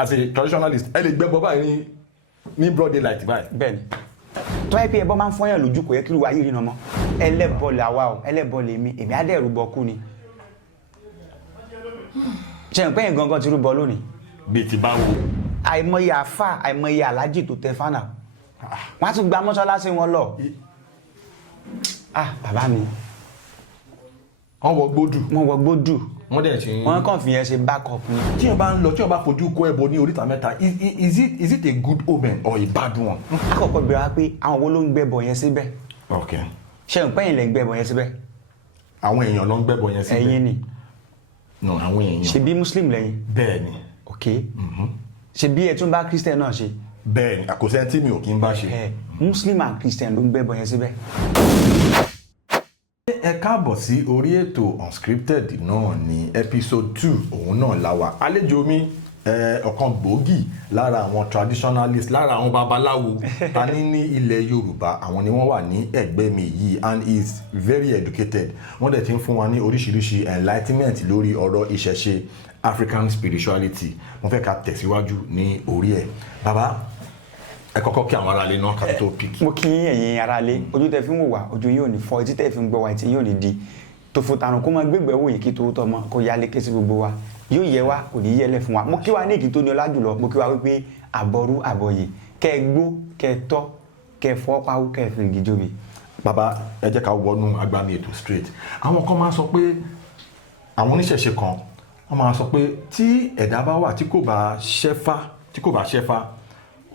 as a traditionalist ẹ lè gbẹ́bọ báyìí ní broad daylight báyìí. bẹ́ẹ̀ni tó ẹ pé ẹbọ máa ń fọyàn lójú kò yẹ kí wàá yìí nà mọ́ ẹlẹ́bọ làwa o ẹlẹ́bọ lèmi èmi á dẹ̀ rúbọ kú ni ṣe ń pẹ́yìn gangan ti rúbọ lónìí. bíi ti báwo. àìmọye àfà àìmọye alájì tó tẹ fánà wọn á tún gba mọ́ṣáláṣí wọn lọ. bàbá mi. wọ́n wọ gbódù. wọ́n wọ gbódù. wọ́n dẹ̀ ṣe. wọ́n kàn fi yẹn ṣe backup ni. tí wọ́n bá ń lọ tí wọ́n bá fojú kó ẹbọ ní oríta mẹ́ta is it a good omen or a bad one. àkọ́kọ́ bẹ̀rẹ̀ wá pé àwọn wo ló ń gbẹ́bọ yẹn síbẹ̀. ok. ṣe ń pẹ́yìn lẹ́ ń gbẹ́bọ yẹn síbẹ̀. àwọn èèyàn ló ń gbẹ́bọ yẹn síbẹ̀. ẹ̀yin ni. no àwọn èèyàn. ṣe bí muslim lẹ́yìn. bẹ́ẹ̀ ni. ok. ṣe bí ẹ tún bá christian náà ṣe. bẹ́ẹ̀ ni àkóso tí mi ò kí ń bá ṣe. muslim and christian ló ń gbẹ́bọ yẹn síbẹ̀. ẹ káàbọ̀ sí orí ètò unscripted náà ní episode 2 òun náà la wà àlejò mi ọ̀kan gbòógì lára àwọn traditionalist lára àwọn babaláwo ta ní ilẹ̀ Yorùbá àwọn ni wọ́n wà ní ẹ̀gbẹ́ mi yìí and he is very educated wọ́n dẹ̀ ti ń fún wa ní oríṣiríṣi enlightenment lórí ọ̀rọ̀ ìṣẹ̀ṣe African spirituality wọ́n fẹ́ ká tẹ̀síwájú ní orí ẹ̀ bàbá ẹ kọ́kọ́ kí àwọn aráalé náà ká tó pick. mo kí ẹ̀yin aráalé ojú tẹ́ fi ń wò wá ojú yóò ní fọ́ etí tẹ́ fi ń gbọ́ wá etí yóò ní di tó fò tàrùn kó máa gbégbé wò yìí kí tó tọ́ mọ́ kó yá lékè sí gbogbo wa yóò yẹ wá kò ní yẹlẹ̀ fún wa mo kí wa ní èkì tó ní ọlá jùlọ mo kí wa wípé àbọ̀rú àbọ̀yè kẹ́ ẹ gbó kẹ́ ẹ tọ́ kẹ́ ẹ fọ́ pawú kẹ́ ẹ fi igi jóbi. bàbá ẹ jẹ́ ká wọnú agbami ètò straight àwọn kan máa sọ pé àwọn oníṣẹ̀ṣe kan wọ́n máa sọ pé tí ẹ̀dá bá wà tí kò bá ṣẹ́fá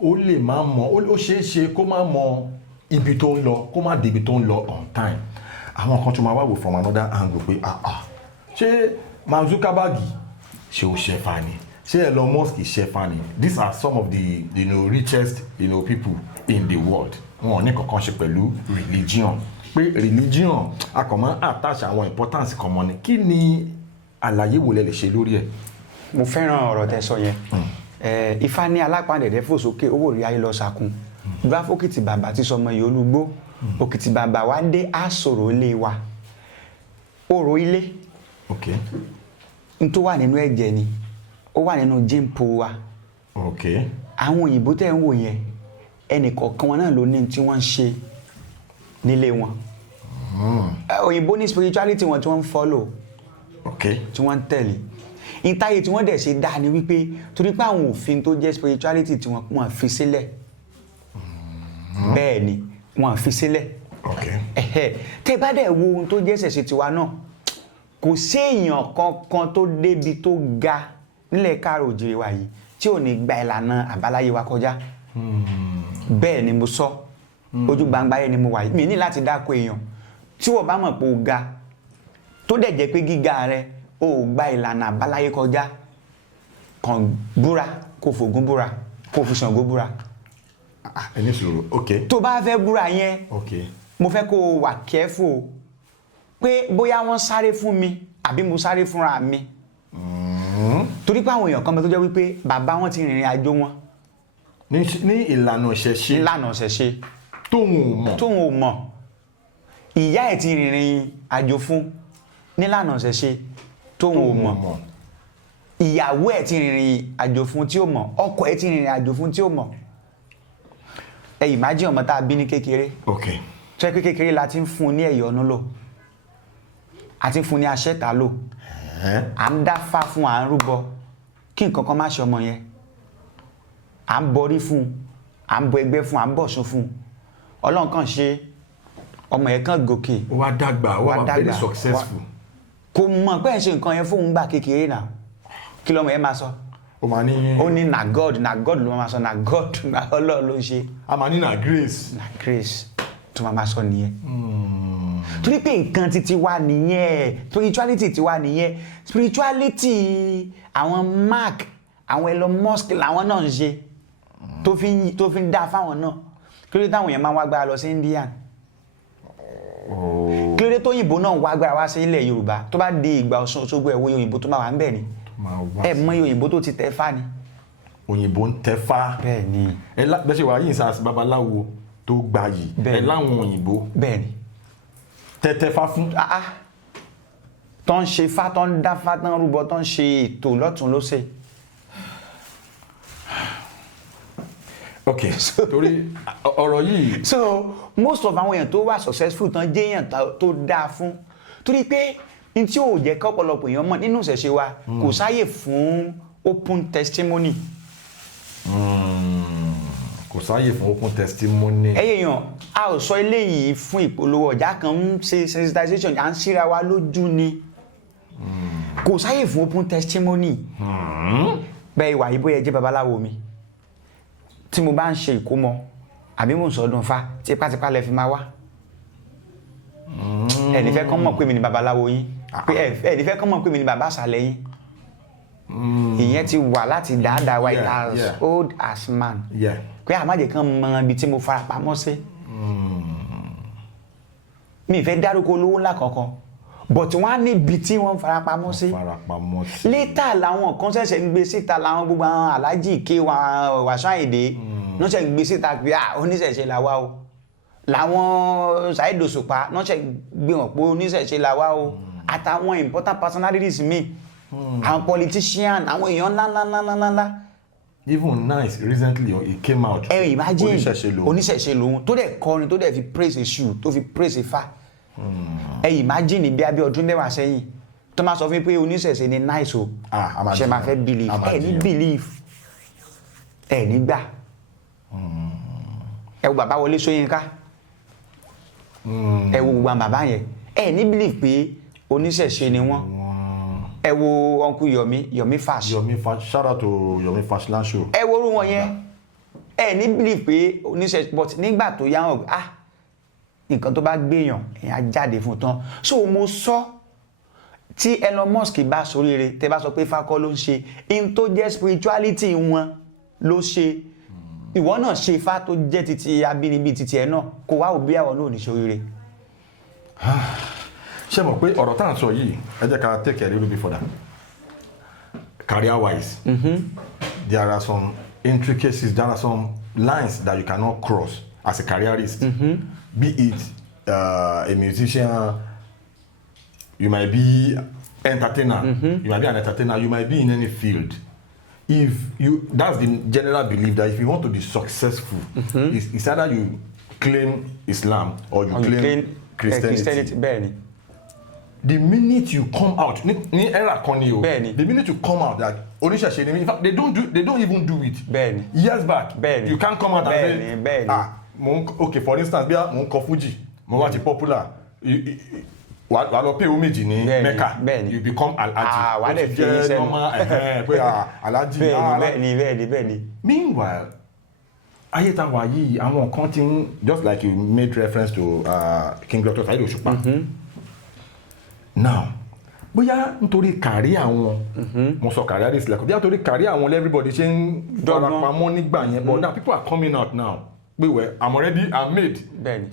ó lè máa mọ ó ṣeé ṣe kó má mọ ibi tó ń lọ kó má débi tó ń lọ on time àwọn kan tó máa wá wò from another angle pé ṣé Mark Zuckerberg ṣé ó ṣẹ̀fà ni ṣé Elon Musk ṣẹ̀fà ni these are some of the richest people in the world wọn ò ní kankan ṣe pẹ̀lú religion pé religion akọ̀mọ́ attach àwọn importance kan mọ́ ni kí ni àlàyé wo lẹ lè ṣe lórí ẹ̀. mo fẹ́ràn ọ̀rọ̀ tẹ́ sọ yẹn ifá ní alápàdẹ̀dẹ̀ fò sókè owó rí ayé lọ sàkún bá fókìtì bàbá tí sọmọ yìí olúgbó òkìtì bàbá wa dé àsòrò ilé wa òrò ilé n tó wà nínú ẹ̀jẹ̀ ni ó wà nínú jíǹpù wa àwọn òyìnbó tẹ́ ń wò yẹn ẹnìkọ̀ọ̀kan wọn náà ló ní tí wọ́n ń ṣe nílé wọn òyìnbó ní spirituality wọn tí wọ́n ń follow tí wọ́n ń tẹ̀lé ìtayé tí wọ́n dẹ̀ ṣe dáa ni wípé torí pé àwọn òfin tó jẹ́ spirituality tí wọ́n fi sílẹ̀ bẹ́ẹ̀ ni wọ́n fi sílẹ̀ tẹ́ bá dẹ̀ wo ohun tó jẹ́ ṣẹ̀ṣẹ̀ tiwa náà kò sí èèyàn kankan tó débi tó ga nílẹ̀ káàrọ̀ òjìrè wa yìí tí ò ní gba ìlànà àbáláyé wa kọjá bẹ́ẹ̀ ni mo sọ ojú gbangba yẹn ni mo wà yìí mi ní láti dáko èèyàn tí wọ́n bá mọ̀ pé o ga tó dẹ̀ jẹ́ pé gíga rẹ o gba ìlànà àbáláyé kọjá kàn búra kó fògùn búra kó fi Ṣàngó búra. ẹni sọ̀rọ̀ ok. tó bá fẹ́ búra yẹn mo fẹ́ kó o wà careful pé bóyá wọ́n sáré fún mi àbí mo sáré fúnra mi. torí pé àwọn èèyàn kan bẹ tó jẹ́ wípé bàbá wọn ti rìnrìn àjò wọn. ní ìlànà ìṣẹ̀ṣe. ìlànà ìṣẹ̀ṣe. tóun ò mọ̀. ìyá ẹ̀ ti rìnrìn àjò fún nílànà ìṣẹ̀ṣe tóun ò mọ̀ ìyàwó ẹ̀ ti rìnrìn àjò fún tí ó mọ̀ ọkọ ẹ̀ ti rìnrìn àjò fún tí ó mọ̀ ẹ imagine ọmọ tá a bí ní kékeré tó yẹ pé kékeré la ti ń fún un ní ẹ̀yọ́nú lò a ti ń fún un ní aṣẹ́ta lò à ń dáfá fún à ń rúbọ kí nǹkan kan má ṣe ọmọ yẹn à ń bọrí fún un à ń bọ ẹgbẹ́ fún un à ń bọ̀ṣun fún un Ọlọ́run kàn ṣe ọmọ yẹn kàn gòkè ó wá dàgbà ó wá very successful kò mọ̀ pé ẹ̀ ṣe nǹkan yẹn fóun gbà kékeré náà kí lọ́mọ yẹn máa sọ ó ní na God ló máa sọ na God na Ọlọ́run ló ń ṣe a máa ní na grace tó máa sọ nìyẹn torí pé nǹkan títí wà nìyẹn spirituality ti wà nìyẹn spirituality àwọn Mark àwọn Elon Musk làwọn náà ń ṣe tó fi ń dá fáwọn náà kí ló dé táwọn yẹn máa wá gbára lọ sí India kí ló dé tó òyìnbó náà wá gbára wá sí ilẹ̀ Yorùbá tó bá di ìgbà Ọ̀ṣun Òṣogbo ẹ̀wọ̀ òyìnbó tó máa wà ń bẹ̀ ni ẹ mọ òyìnbó tó ti tẹ fá ni. òyìnbó ń tẹ fá. bẹ́ẹ̀ ni. ẹ bẹ́ẹ̀ ṣe wà yìí sars babaláwo tó gbayì ẹ láwọn òyìnbó. bẹ́ẹ̀ ni. tẹ fá fún. tó ń ṣe fá tó ń dá fá tó ń rúbọ tó ń ṣe ètò lọ́tún lọ́sẹ̀. ok torí ọ̀rọ̀ yìí. So most of àwọn èèyàn tó wà successful tán jẹ́ èèyàn tó dáa fún torí pé n tí ò jẹ́ kọ́pọ̀lọpọ̀ èèyàn mọ̀ nínú ìṣẹ̀ṣe wa kò sáyè fún open testimony. Kò sáyè fún open testimony. Èèyàn a ò sọ eléyìí fún ìpolówó ọjà kan ń ṣe sensitization à ń síra wa lójú ni kò sáyè fún open testimony. Bẹ́ẹ̀ ìwà yìí bóyá jẹ́ babaláwo mi tí mo bá ń ṣe ìkómọ àbí mò ń sọdún fa tipátipá lẹ fi máa wá ẹni fẹ́ kàn mọ̀ pé mi ni babaláwo yín pé ẹni fẹ́ kàn mọ̀ pé mi ni bàbá àṣàlẹ̀ yín ìyẹn ti wà láti dáadáa wa it as old as man pé àmájẹ kan mọ ibi tí mo fara pamọ́ sí mi fẹ́ dárúkọ olówó ńlá kankan but wọ́n á níbi tí wọ́n fara pamọ́ sí létà làwọn kan ṣẹ̀ṣẹ̀ ń gbé síta làwọn gbogbo àwọn aláàjì ké Wasiu Ayinde wọ́n ṣẹ̀ ń gbé síta pé oníṣẹ̀ṣe là wá o làwọn Saheed Òṣùpá wọ́n ṣẹ̀ gbé wọn pé oníṣẹ̀ṣe là wá o àtàwọn important personalities mi àwọn politician àwọn èèyàn ńláńláńláńláńlá. Even nice recently it came out. Imagine oníṣẹ̀ṣe lòun tó dẹ̀ kọrin tó dẹ̀ fi praise Èṣù tó fi praise Ifá. Imagine bí abẹ́ ọdún mẹ́wàá sẹ́yìn tó máa sọ fún mi pé oníṣẹ̀ṣe ni nice o ṣe máa fẹ́ believe ní believe ní gbà ẹ wo bàbá Wọlé Ṣóyínká ẹ wo gbogbo àwọn bàbá yẹn ní believe pé oníṣẹ̀ṣe ni wọ́n ẹ wo uncle Yomi Fash shout out to Yomi Fash Lansho ẹ wo orú wọn yẹn ní believe pé oníṣẹ̀ṣe but nígbà tó yá wọn nǹkan tó bá gbéyàn èèyàn jáde fún tán so mo sọ tí Elon Musk bá ṣoríire tẹ bá sọ pé fakọ ló ń ṣe in tó jẹ́ spirituality wọn ló ṣe ìwọ náà ṣe ifá tó jẹ́ titi abínibí titi ẹ náà kó wá òbí àwọn náà ní ṣoríire. ṣé mọ̀ pé ọ̀rọ̀ tá à ń sọ yìí ẹ jẹ́ ká take a little bit further career wise there are some intricacies there are some lines that you cannot cross as a careerist. Be it a musician, you might be entertainer, you might be an entertainer, you might be in any field. That's the general belief that if you want to be successful, it's either you claim Islam or you claim Christianity. The minute you come out, the minute you come out that oníṣẹ̀ṣe ni, in fact, they don't even do it. Years back, you can't come out and say, okay, for instance, bí mo ń kọ Fuji, mo wá ti popular, wà lọ pé méjì ní Mecca, you become Alhaji. Wà lè fi yín sẹ́nu. Pé Alhaji. Bẹ́ẹ̀ni. Meanwhile, ayé tá wà yìí, àwọn kan ti ń, just like you made reference to King Dr. Saheed Òṣùpá. Now, bóyá nítorí kárí àwọn, mo sọ kárí àdé sílẹ̀ kọ́, bóyá nítorí kárí àwọn everybody ṣe ń farapamọ́ nígbà yẹn, but now people are coming out now. I'm made.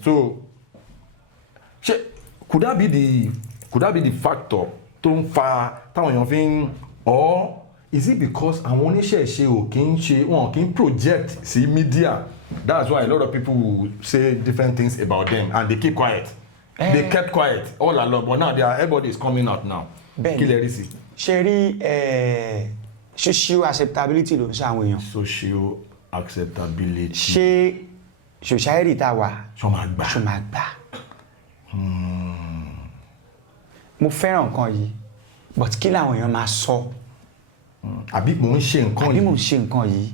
So, could that be the factor tó ń fa táwọn èèyàn fi ń, or is it because àwọn oníṣẹ̀ṣe ò kí ń ṣe wọn kì í project sí media? That's why a lot of people will say different things about them and they keep quiet. They kept quiet all along, but now everybody is coming out now. Kí lẹ rí sí? Ṣé rí social acceptability ló ń ṣe àwọn èèyàn. Social acceptability. Ṣé society tá wà ṣó máa gbà. Mo fẹ́ràn nǹkan yìí but kí làwọn èèyàn máa sọ. Àbí mò ń ṣe nǹkan yìí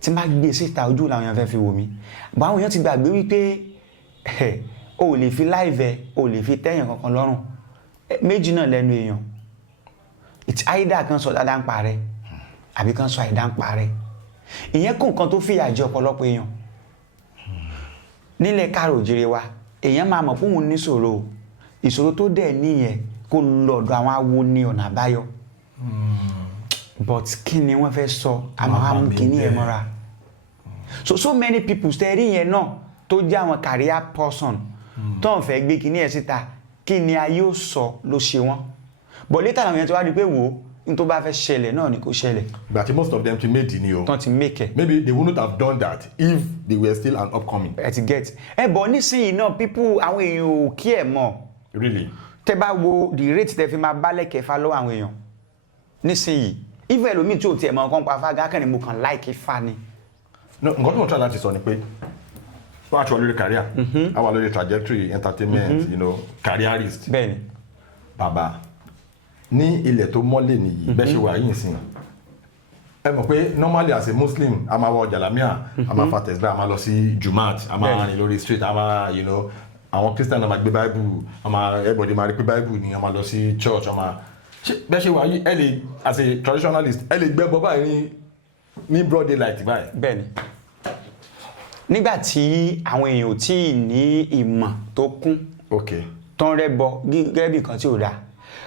tí má gbé síta ojú làwọn èèyàn fẹ́ fi wò mí. Báwọn èèyàn ti gbàgbé wípé o ò lè fi láìvẹ o ò lè fi tẹ́yàn kankan lọ́rùn méjì náà lẹ́nu èèyàn. It's either kan sọ dáadáa ń parẹ́ àbí kan sọ àìdá ń parẹ́. Ìyẹn kò nǹkan tó fìyà jẹ ọ̀pọ̀lọpọ̀ èèyàn. Nílẹ̀ káàrọ̀ òjìrè wa èèyàn máa mọ̀ fún òun níṣòro ìṣòro tó dẹ̀ níyẹn kó lọ́dọ̀ àwọn awo ní ọ̀nà àbáyọ but kí ni wọ́n fẹ́ sọ àmọ́ àwọn kìíní ẹ̀ mọ́ra so many people tẹ́rí yẹn náà tó jẹ́ àwọn career person tó ń fẹ́ gbé kìíní ẹ̀ síta kí ni ayé ó sọ ló ṣe wọ́n but later àwọn yẹn ti wá di pé wò ó n tó bá fẹ́ ṣẹlẹ̀ náà ni kò ṣẹlẹ̀. But most of them ti made it ni o. Tán ti make it. Maybe they wouldn't have done that if they were still an upcoming. Ẹ ti get. Bọ̀ nísìnyí náà people àwọn èèyàn ò kí ẹ̀ mọ̀. Really? Tẹ́ bá wo the rate tẹ́ fi máa bálẹ̀ kẹfà lọ́wọ́ àwọn èèyàn. Nísìnyí if ẹlòmíì tí ò tiẹ̀ mọ̀ nǹkan pa Ifá gákàn ni mo kàn like Ifá ni. no, nǹkan tó ń try láti sọ ni pé wọ́n á ti wà lórí career á wà lórí trajectory entertainment, you know, careerist. bẹ́ẹ̀ni. Bàbá ní ilẹ̀ tó mọ́lẹ̀ nìyí bẹ́ẹ̀ ṣe wà yìí sìn ẹ mọ̀ pé normally as a Muslim a máa wọ jàlámíà a máa fa tẹ̀síbá a máa lọ sí Jumat a máa rìn lórí street a máa, you know, àwọn Christian náà máa gbé Bible a máa everybody máa rí pé Bible ni a máa lọ sí church a máa bẹ́ẹ̀ ṣe wà yìí ẹ lè as a traditionalist ẹ lè gbẹ́ bọ́ báyìí ní broad daylight báyìí. bẹ́ẹ̀ni. nígbà tí àwọn èèyàn ò tí ì ní ìmọ̀ tó kún tán rẹ́bọ gẹ́gẹ́ bí kan tí ò dáa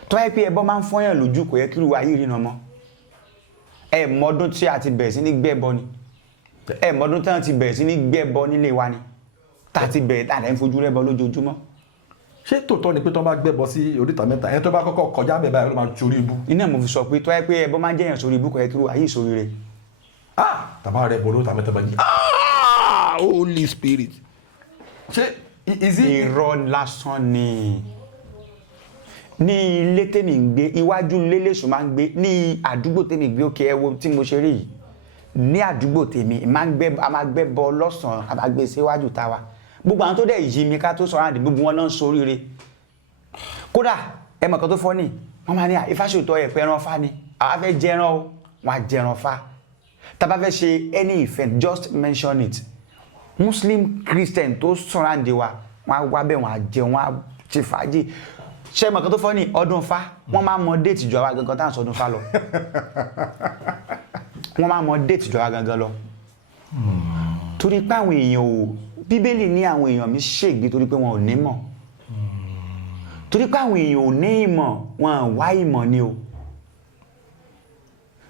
tó yẹ pé ẹbọ máa ń fọyàn lójú kò yẹ kí irú ayé ìrìnà mọ́ ẹ mọ́dún tí a ti bẹ̀rẹ̀ sí ní gbẹ́bọ ni ẹ mọ́dún tí a ti bẹ̀rẹ̀ sí ní gbẹ́bọ nílé wa ni tá a ti bẹ̀rẹ̀ tá a lè ń fojú rẹ́bọ lójoojúmọ́. ṣé tòótọ́ ni pé tó bá gbẹ́bọ sí oríta mẹ́ta ẹni tó bá kọ́kọ́ kọjá bẹ̀ báyìí ló máa sórí ibú. iná mo fi sọ pé tó yẹ pé ẹbọ máa ń jẹ́yàn sórí ibú kò yẹ kí irú ayé ìsórí rẹ̀. tàbá rẹ̀ bọ̀ lóríta mẹ́ta bá yí Holy Spirit. ṣé irọ́ lásán ni ní ilé tèmi ń gbé iwájú lélẹ́sùn máa ń gbé ní àdúgbò tèmi gbé òkè ẹwọ tí mo ṣe rí yìí ní àdúgbò tèmi a máa gbẹ́ bọ lọ́sàn-án a máa gbé síwájú táwa gbogbo àwọn tó dẹ̀ yí mi ká tó sọ̀rọ̀ àdé gbogbo wọn náà ń soríire kódà ẹ mọ̀ kan tó fọ́ ni wọ́n máa ní ìfáṣòtọ́ ẹ̀pẹ́ ẹran fá ni àwa fẹ́ jẹran o wọn á jẹran fá tá bá fẹ́ ṣe any event just mention it Muslim Christian tó sọ̀rọ̀ àdé wa wọn á wá bẹ́ẹ̀ wọn á jẹun wọn á ṣe fàájì ṣe mọ̀ kan tó fọ́ ní ọdún Ifá wọ́n máa mọ déètì jọ àwa gangan tá à ń sọdún Ifá lọ wọ́n máa mọ déètì jọ àwa gangan lọ torí pé àwọn èèyàn ò Bíbélì ní àwọn èèyàn mi ṣègbé torí pé wọn ò ní mọ̀ torí pé àwọn èèyàn ò ní ìmọ̀ wọn à wá ìmọ̀ ni o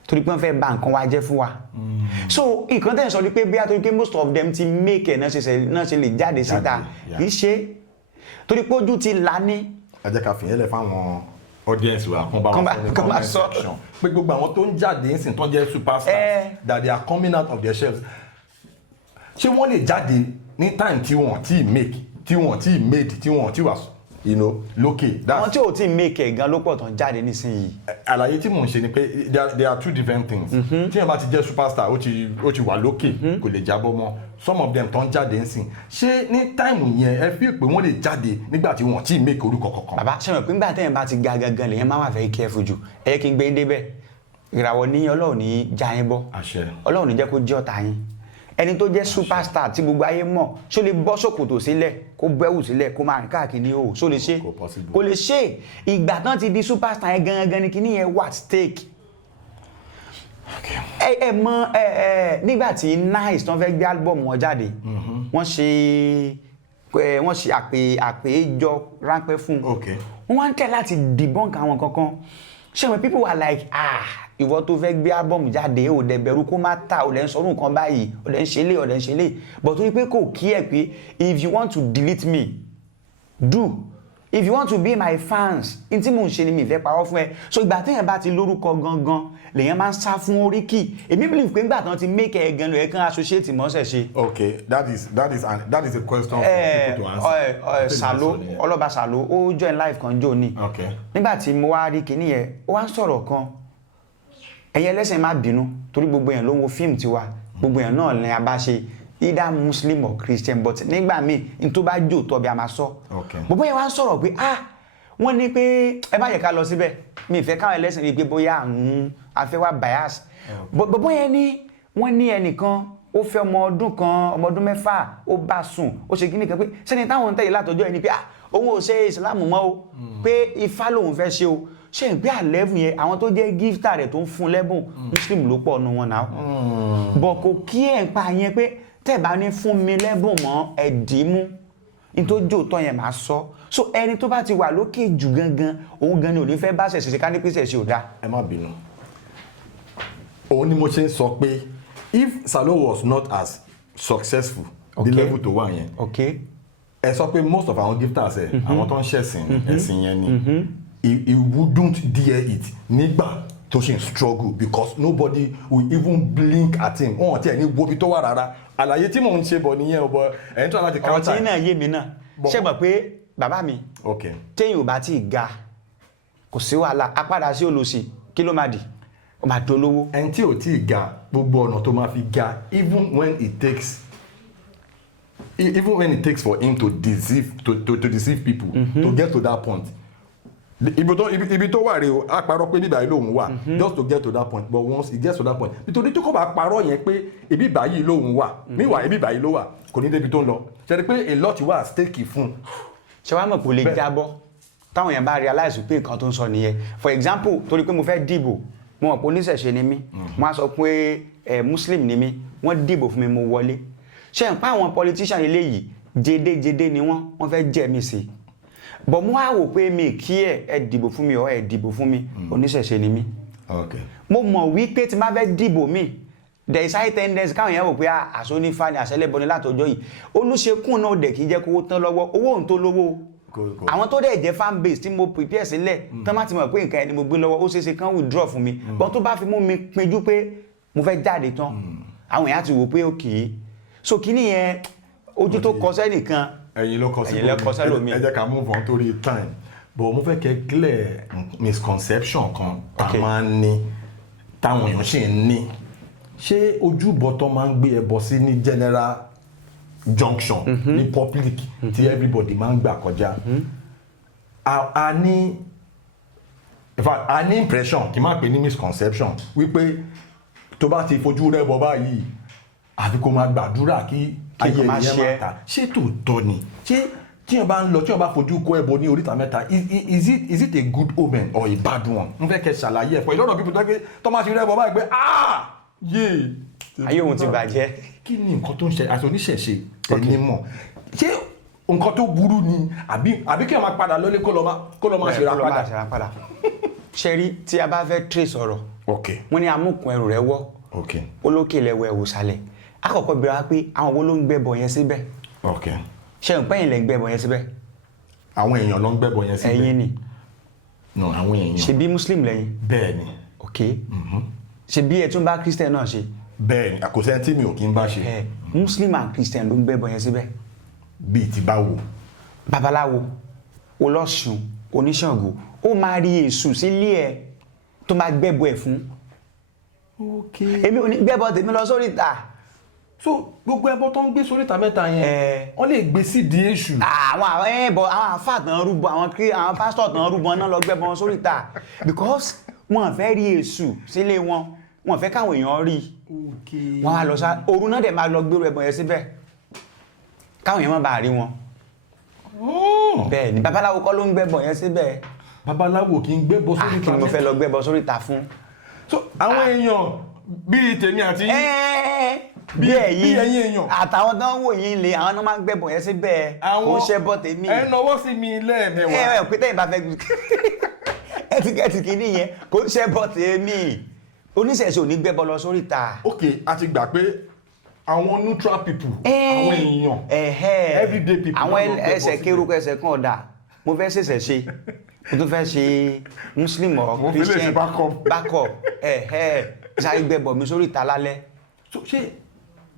torí pé wọ́n fẹ́ bà nǹkan wa jẹ́ fún wa so nǹkan tẹ̀ ń sọ ni pé bí a torí pé most of them ti make ẹ̀ náà ṣe lè jáde síta kì í ṣe torí pé ojú ti là ní. ẹ jẹ́ ká fìyẹ́lẹ̀ fáwọn audience wa kán bá wọn sọ ní comment section pé gbogbo àwọn tó ń jáde ń sìn tó ń jẹ́ superstars that they are coming out of their shells ṣé wọ́n lè jáde ní time tí wọ́n ti make tí wọ́n ti made tí wọ́n ti wà you know lókè. àwọn tí ò tí make ẹ̀ gan ló pọ̀ tán jáde nísìnyí. àlàyé tí mò ń ṣe ni pé there are two different things. tí yẹn bá ti jẹ́ superstar ó ti wà lókè kò lè jábọ́ mọ́ some of them tó ń jáde ń sìn ṣé ní táìmù yẹn ẹ fi pé wọ́n lè jáde nígbà tí wọ́n ti make orúkọ kankan. bàbá ṣe mọ̀ pé nígbà tẹ́yìn bá ti ga gangan lèyẹn máa wà very careful jù ẹ yẹ kí n gbé débẹ̀ ìràwọ̀ ní Ọlọ́run ní já yín bọ́ Ọlọ́run ní jẹ́ kó jẹ́ ọ̀tá yín ẹni tó jẹ́ superstar tí gbogbo ayé mọ̀ ṣó lè bọ́ ṣòkòtò sílẹ̀ kó bẹ́wù sílẹ̀ kó máa rìn káàkiri o ṣó lè ṣe kó lè ṣe ìgbà tán ti di superstar yẹn gangan ni kíní yẹn wà stake. ẹ mọ̀ nígbà tí Nice tán fẹ́ gbé album wọn jáde wọ́n ṣe àpéjọ ráńpẹ́ fún wọ́n wá ń tẹ̀ láti debunk àwọn kankan ṣé àwọn people were like ìwọ tó fẹ́ gbé album jáde ò dẹ̀ bẹ̀rù kó má ta ò lẹ́ ń sọ̀rọ̀ nǹkan báyìí ò lẹ́ ń ṣe lé ò lẹ́ ń ṣe lé but torí pé kò kí ẹ̀ pé if you want to delete me do if you want to be my fans n tí mò ń ṣe ni mi fẹ́ parọ́ fún ẹ so ìgbà téèyàn bá ti lórúkọ gangan lèèyàn máa ń sá fún oríkì èmi believe pé ńgbà tán ti make ẹ gan lóye kán associate mọ́sẹ̀ ṣe. okay that is a question for people to answer. Salo Ọlọ́ba Salo ó join live kan jò ní nígbà tí mo wá rí kinní yẹn ó wá ń sọ̀rọ̀ kan ẹ̀yin ẹlẹ́sìn má bínú torí gbogbo èèyàn ló ń wo fíìmù tiwa gbogbo èèyàn náà ni a bá ṣe either Muslim or Christian but nígbà míì n tó bá jò tọ́bi a máa sọ gbogbo yẹn wá ń sọ̀rọ̀ pé wọ́n ní pé ẹ má yẹ ká lọ síbẹ̀ mi ìfẹ́ káwọn ẹlẹ́sìn rí i pé bóyá àfẹ́wà bias gbogbo yẹn ní wọ́n ní ẹnìkan ó fẹ́ ọmọ ọdún 6 ó bá sùn ó ṣe kíní kan pé sẹ́ni táwọn ń tẹ̀lé látọjọ́ ẹni pé òun ò ṣe ìsìlámù mọ́ o pé ifá lòun fẹ́ ṣe o ṣe ń pé àlẹ́fù yẹn àwọn tó jẹ́ gíftà rẹ̀ tó ń fún lẹ́bùn Muslim ló pọ̀ nù wọn náà bọ̀ kò kí ẹ̀ ń pa yẹn pé tẹ́ẹ̀bá ní fún mi lẹ́bùn mọ́ ẹ̀dìmú ní tó jò tọ́ yẹn máa sọ so ẹni tó bá ti wà lókè jù gangan òun gan ni ò ní fẹ́ bá ṣẹ̀ṣẹ̀ ká ní pé ṣẹ̀ṣẹ̀ ò dáa. ẹ má bínú òun ni mo ṣe ń sọ pé if Salo was not as successful the level tó wà yẹn ẹ sọ pé most of our gifters àwọn tó ń ṣẹ̀sìn ẹ̀sìn yẹn ni he wouldn't dare it nígbà tó ṣe ń struggle because nobody will even blink at him wọn ti ẹ̀ ní wo bí tó wà rárá àlàyé tí mò ń ṣe bọ̀ nìyẹn ọ̀bọ̀ ẹ̀ ń tọ́ láti counter. ọ̀rọ̀ tí náà yé mi náà ṣé mọ̀ pé bàbá mi téèyàn ò bá tí ì ga kò sí wàhálà apádà sí olùsì kí ló máa dì. ó máa dolówó. ẹni tí ò tí ì ga gbogbo ọ̀nà tó máa fi ga even when it takes for him to deceive people to get to that point. ibi tó wà rè o a parọ́ pé bíbá yìí lòun wà just to get to that point, but once he gets to that point nítorí tó kọ́ bá parọ́ yẹn pé ibi báyìí lòun wà meanwhile ibi báyìí ló wà kò ní débi tó ń lọ ṣe pé a lot wà at stake fún. ṣé wàá mọ̀ kó lè jábọ́ táwọn èèyàn bá realize pé nǹkan tó ń sọ nìyẹn. For example torí pé mo fẹ́ dìbò mo mọ̀ pé oníṣẹ̀ṣe ni mí mo á sọ pé muslim ni mí wọ́n dìbò fún mi mo wọlé. ṣé n pa àwọn politician eléyìí jẹdẹjẹdẹ ni wọ́n fẹ́ jẹ mí sí bọ̀ mo á wò pé mi kí ẹ dìbò fún mi ẹ dìbò fún mi oníṣẹ̀ṣe ni mí. mo mọ̀ wípé tí má fẹ́ dìbò mi there is high tendency káwọn èèyàn wò pé àṣọ onífà ni àṣẹlẹ́bọ ni látọjọ́ yìí Olúṣekún náà dẹ̀ kí jẹ́ kówó tán lọ́wọ́ owó òun tó lówó àwọn tó dẹ̀ jẹ́ fan base tí mo prepare sílẹ̀ tán má ti mọ̀ pé nǹkan ẹni mo gbé lọ́wọ́ ó ṣeéṣe kán withdraw fún mi bọ́n tó bá fi mú mi pinjú pé mo fẹ́ jáde tán àwọn èèyàn ti wò pé òkè so kíní yẹn ojú tó kọ sẹ́nìkan ẹ̀yin ló kọ sẹ́lòmí ẹ jẹ́ ká move on torí time but mo fẹ́ kẹ́ clear misconception kan tá máa ń ní táwọn èèyàn ṣì ń ní ṣé ojúbọ tó máa ń gbé ẹbọ sí ní general junction ní public tí everybody máa ń gbà kọjá a ní impression kì í máa pè ní misconception wípé tó bá ti fojú rẹ bọ báyìí àfi kó máa gbàdúrà kí ayé ènìyàn máa ta ṣé tòótọ́ ni ṣé tí wọ́n bá ń lọ tí wọ́n bá fojú kó ẹbọ ní oríta mẹ́ta is it a good omen or a bad one n fẹ́ kẹ́ ṣàlàyé ẹ̀ for a lot of people tó máa ṣe rẹ bọ báyìí pé yé ayé òun ti bàjẹ́. kí ni nǹkan tó ń ṣe àti oníṣẹ̀ṣe ẹni mọ̀ ṣé nǹkan tó burú ni àbí kí wọ́n máa padà lọ́lé kó lọ́ máa ṣe ra padà. ṣe rí tí a bá fẹ́ trace ọ̀rọ̀ wọ́n ní amúkùn ẹrù rẹ̀ wọ́ olókè lẹ́wọ̀ ẹ̀wò sálẹ̀ àkọ́kọ́ bẹ̀rẹ̀ wá pé àwọn wo ló ń gbẹ́bọ yẹn síbẹ̀ ṣe ń pẹ́yìn lẹ́ ń gbẹ́bọ yẹn síbẹ̀. àwọn èèyàn ló ń gbẹ́bọ yẹn síbẹ̀. ẹ̀yin ni. no àwọn èèyàn. ṣe bí muslim lẹ́yìn. bẹ́ẹ̀ ni. ṣe bí ẹ tún bá christian náà ṣe. bẹ́ẹ̀ ni àkóso ẹni tí mi ò kí ń bá ṣe. muslim and christian ló ń gbẹ́bọ yẹn síbẹ̀. bíi ti báwo. babaláwo olóṣùn oníṣàngó ó máa rí èṣù sílé ẹ tó máa gbẹ́bọ ẹ̀ fún. èmi ò ní gbẹ́bọ tèmi lọ sórí ìta. so gbogbo ẹbọ tó ń gbé sórí ìta mẹ́ta yẹn wọ́n lè gbé sí di èṣù. àwọn àfáà tán rúbọ àwọn pásítọ̀ tán rúbọ náà lọ gbẹ́bọ sórí ìta because wọ́n fẹ́ rí èṣù sílé wọ́n fẹ́ káwọn èèyàn rí wọ́n á lọ sá òru náà dẹ̀ máa lọ gbérò ẹbọ yẹn síbẹ̀ káwọn èèyàn má bàa rí wọn. bẹ́ẹ̀ ni babaláwo kọ́ ló ń gbẹ́bọ yẹn síbẹ̀. babaláwo kì í gbẹ́bọ sórí ìta. kí ni mo fẹ́ lọ gbẹ́bọ sórí ìta fún. so àwọn èèyàn bíi tèmi àti bí ẹ̀yin èèyàn àtàwọn tó ń wò yín lé àwọn náà máa ń gbẹ́bọ yẹn síbẹ̀ kò ṣe bọ́ tèmi. ẹ náwó sí mi lẹ́ẹ̀mẹ́wàá. pété ìbá fẹ́ ẹtìkẹ́tì kìíní yẹn kò ṣe bọ́ tèmi oníṣẹ̀ṣe ò ní gbẹ́bọ lọ sórí ìta. ok a ti gbà pé àwọn neutral people àwọn èèyàn everyday people. àwọn ẹsẹ̀ kérúkọ ẹsẹ̀ kan ọ̀dà mo fẹ́ ṣẹ̀ṣẹ̀ ṣe mo tún fẹ́ ṣe muslim or christian backup sáré gbẹ́bọ mi sórí ìta lálẹ́. so ṣé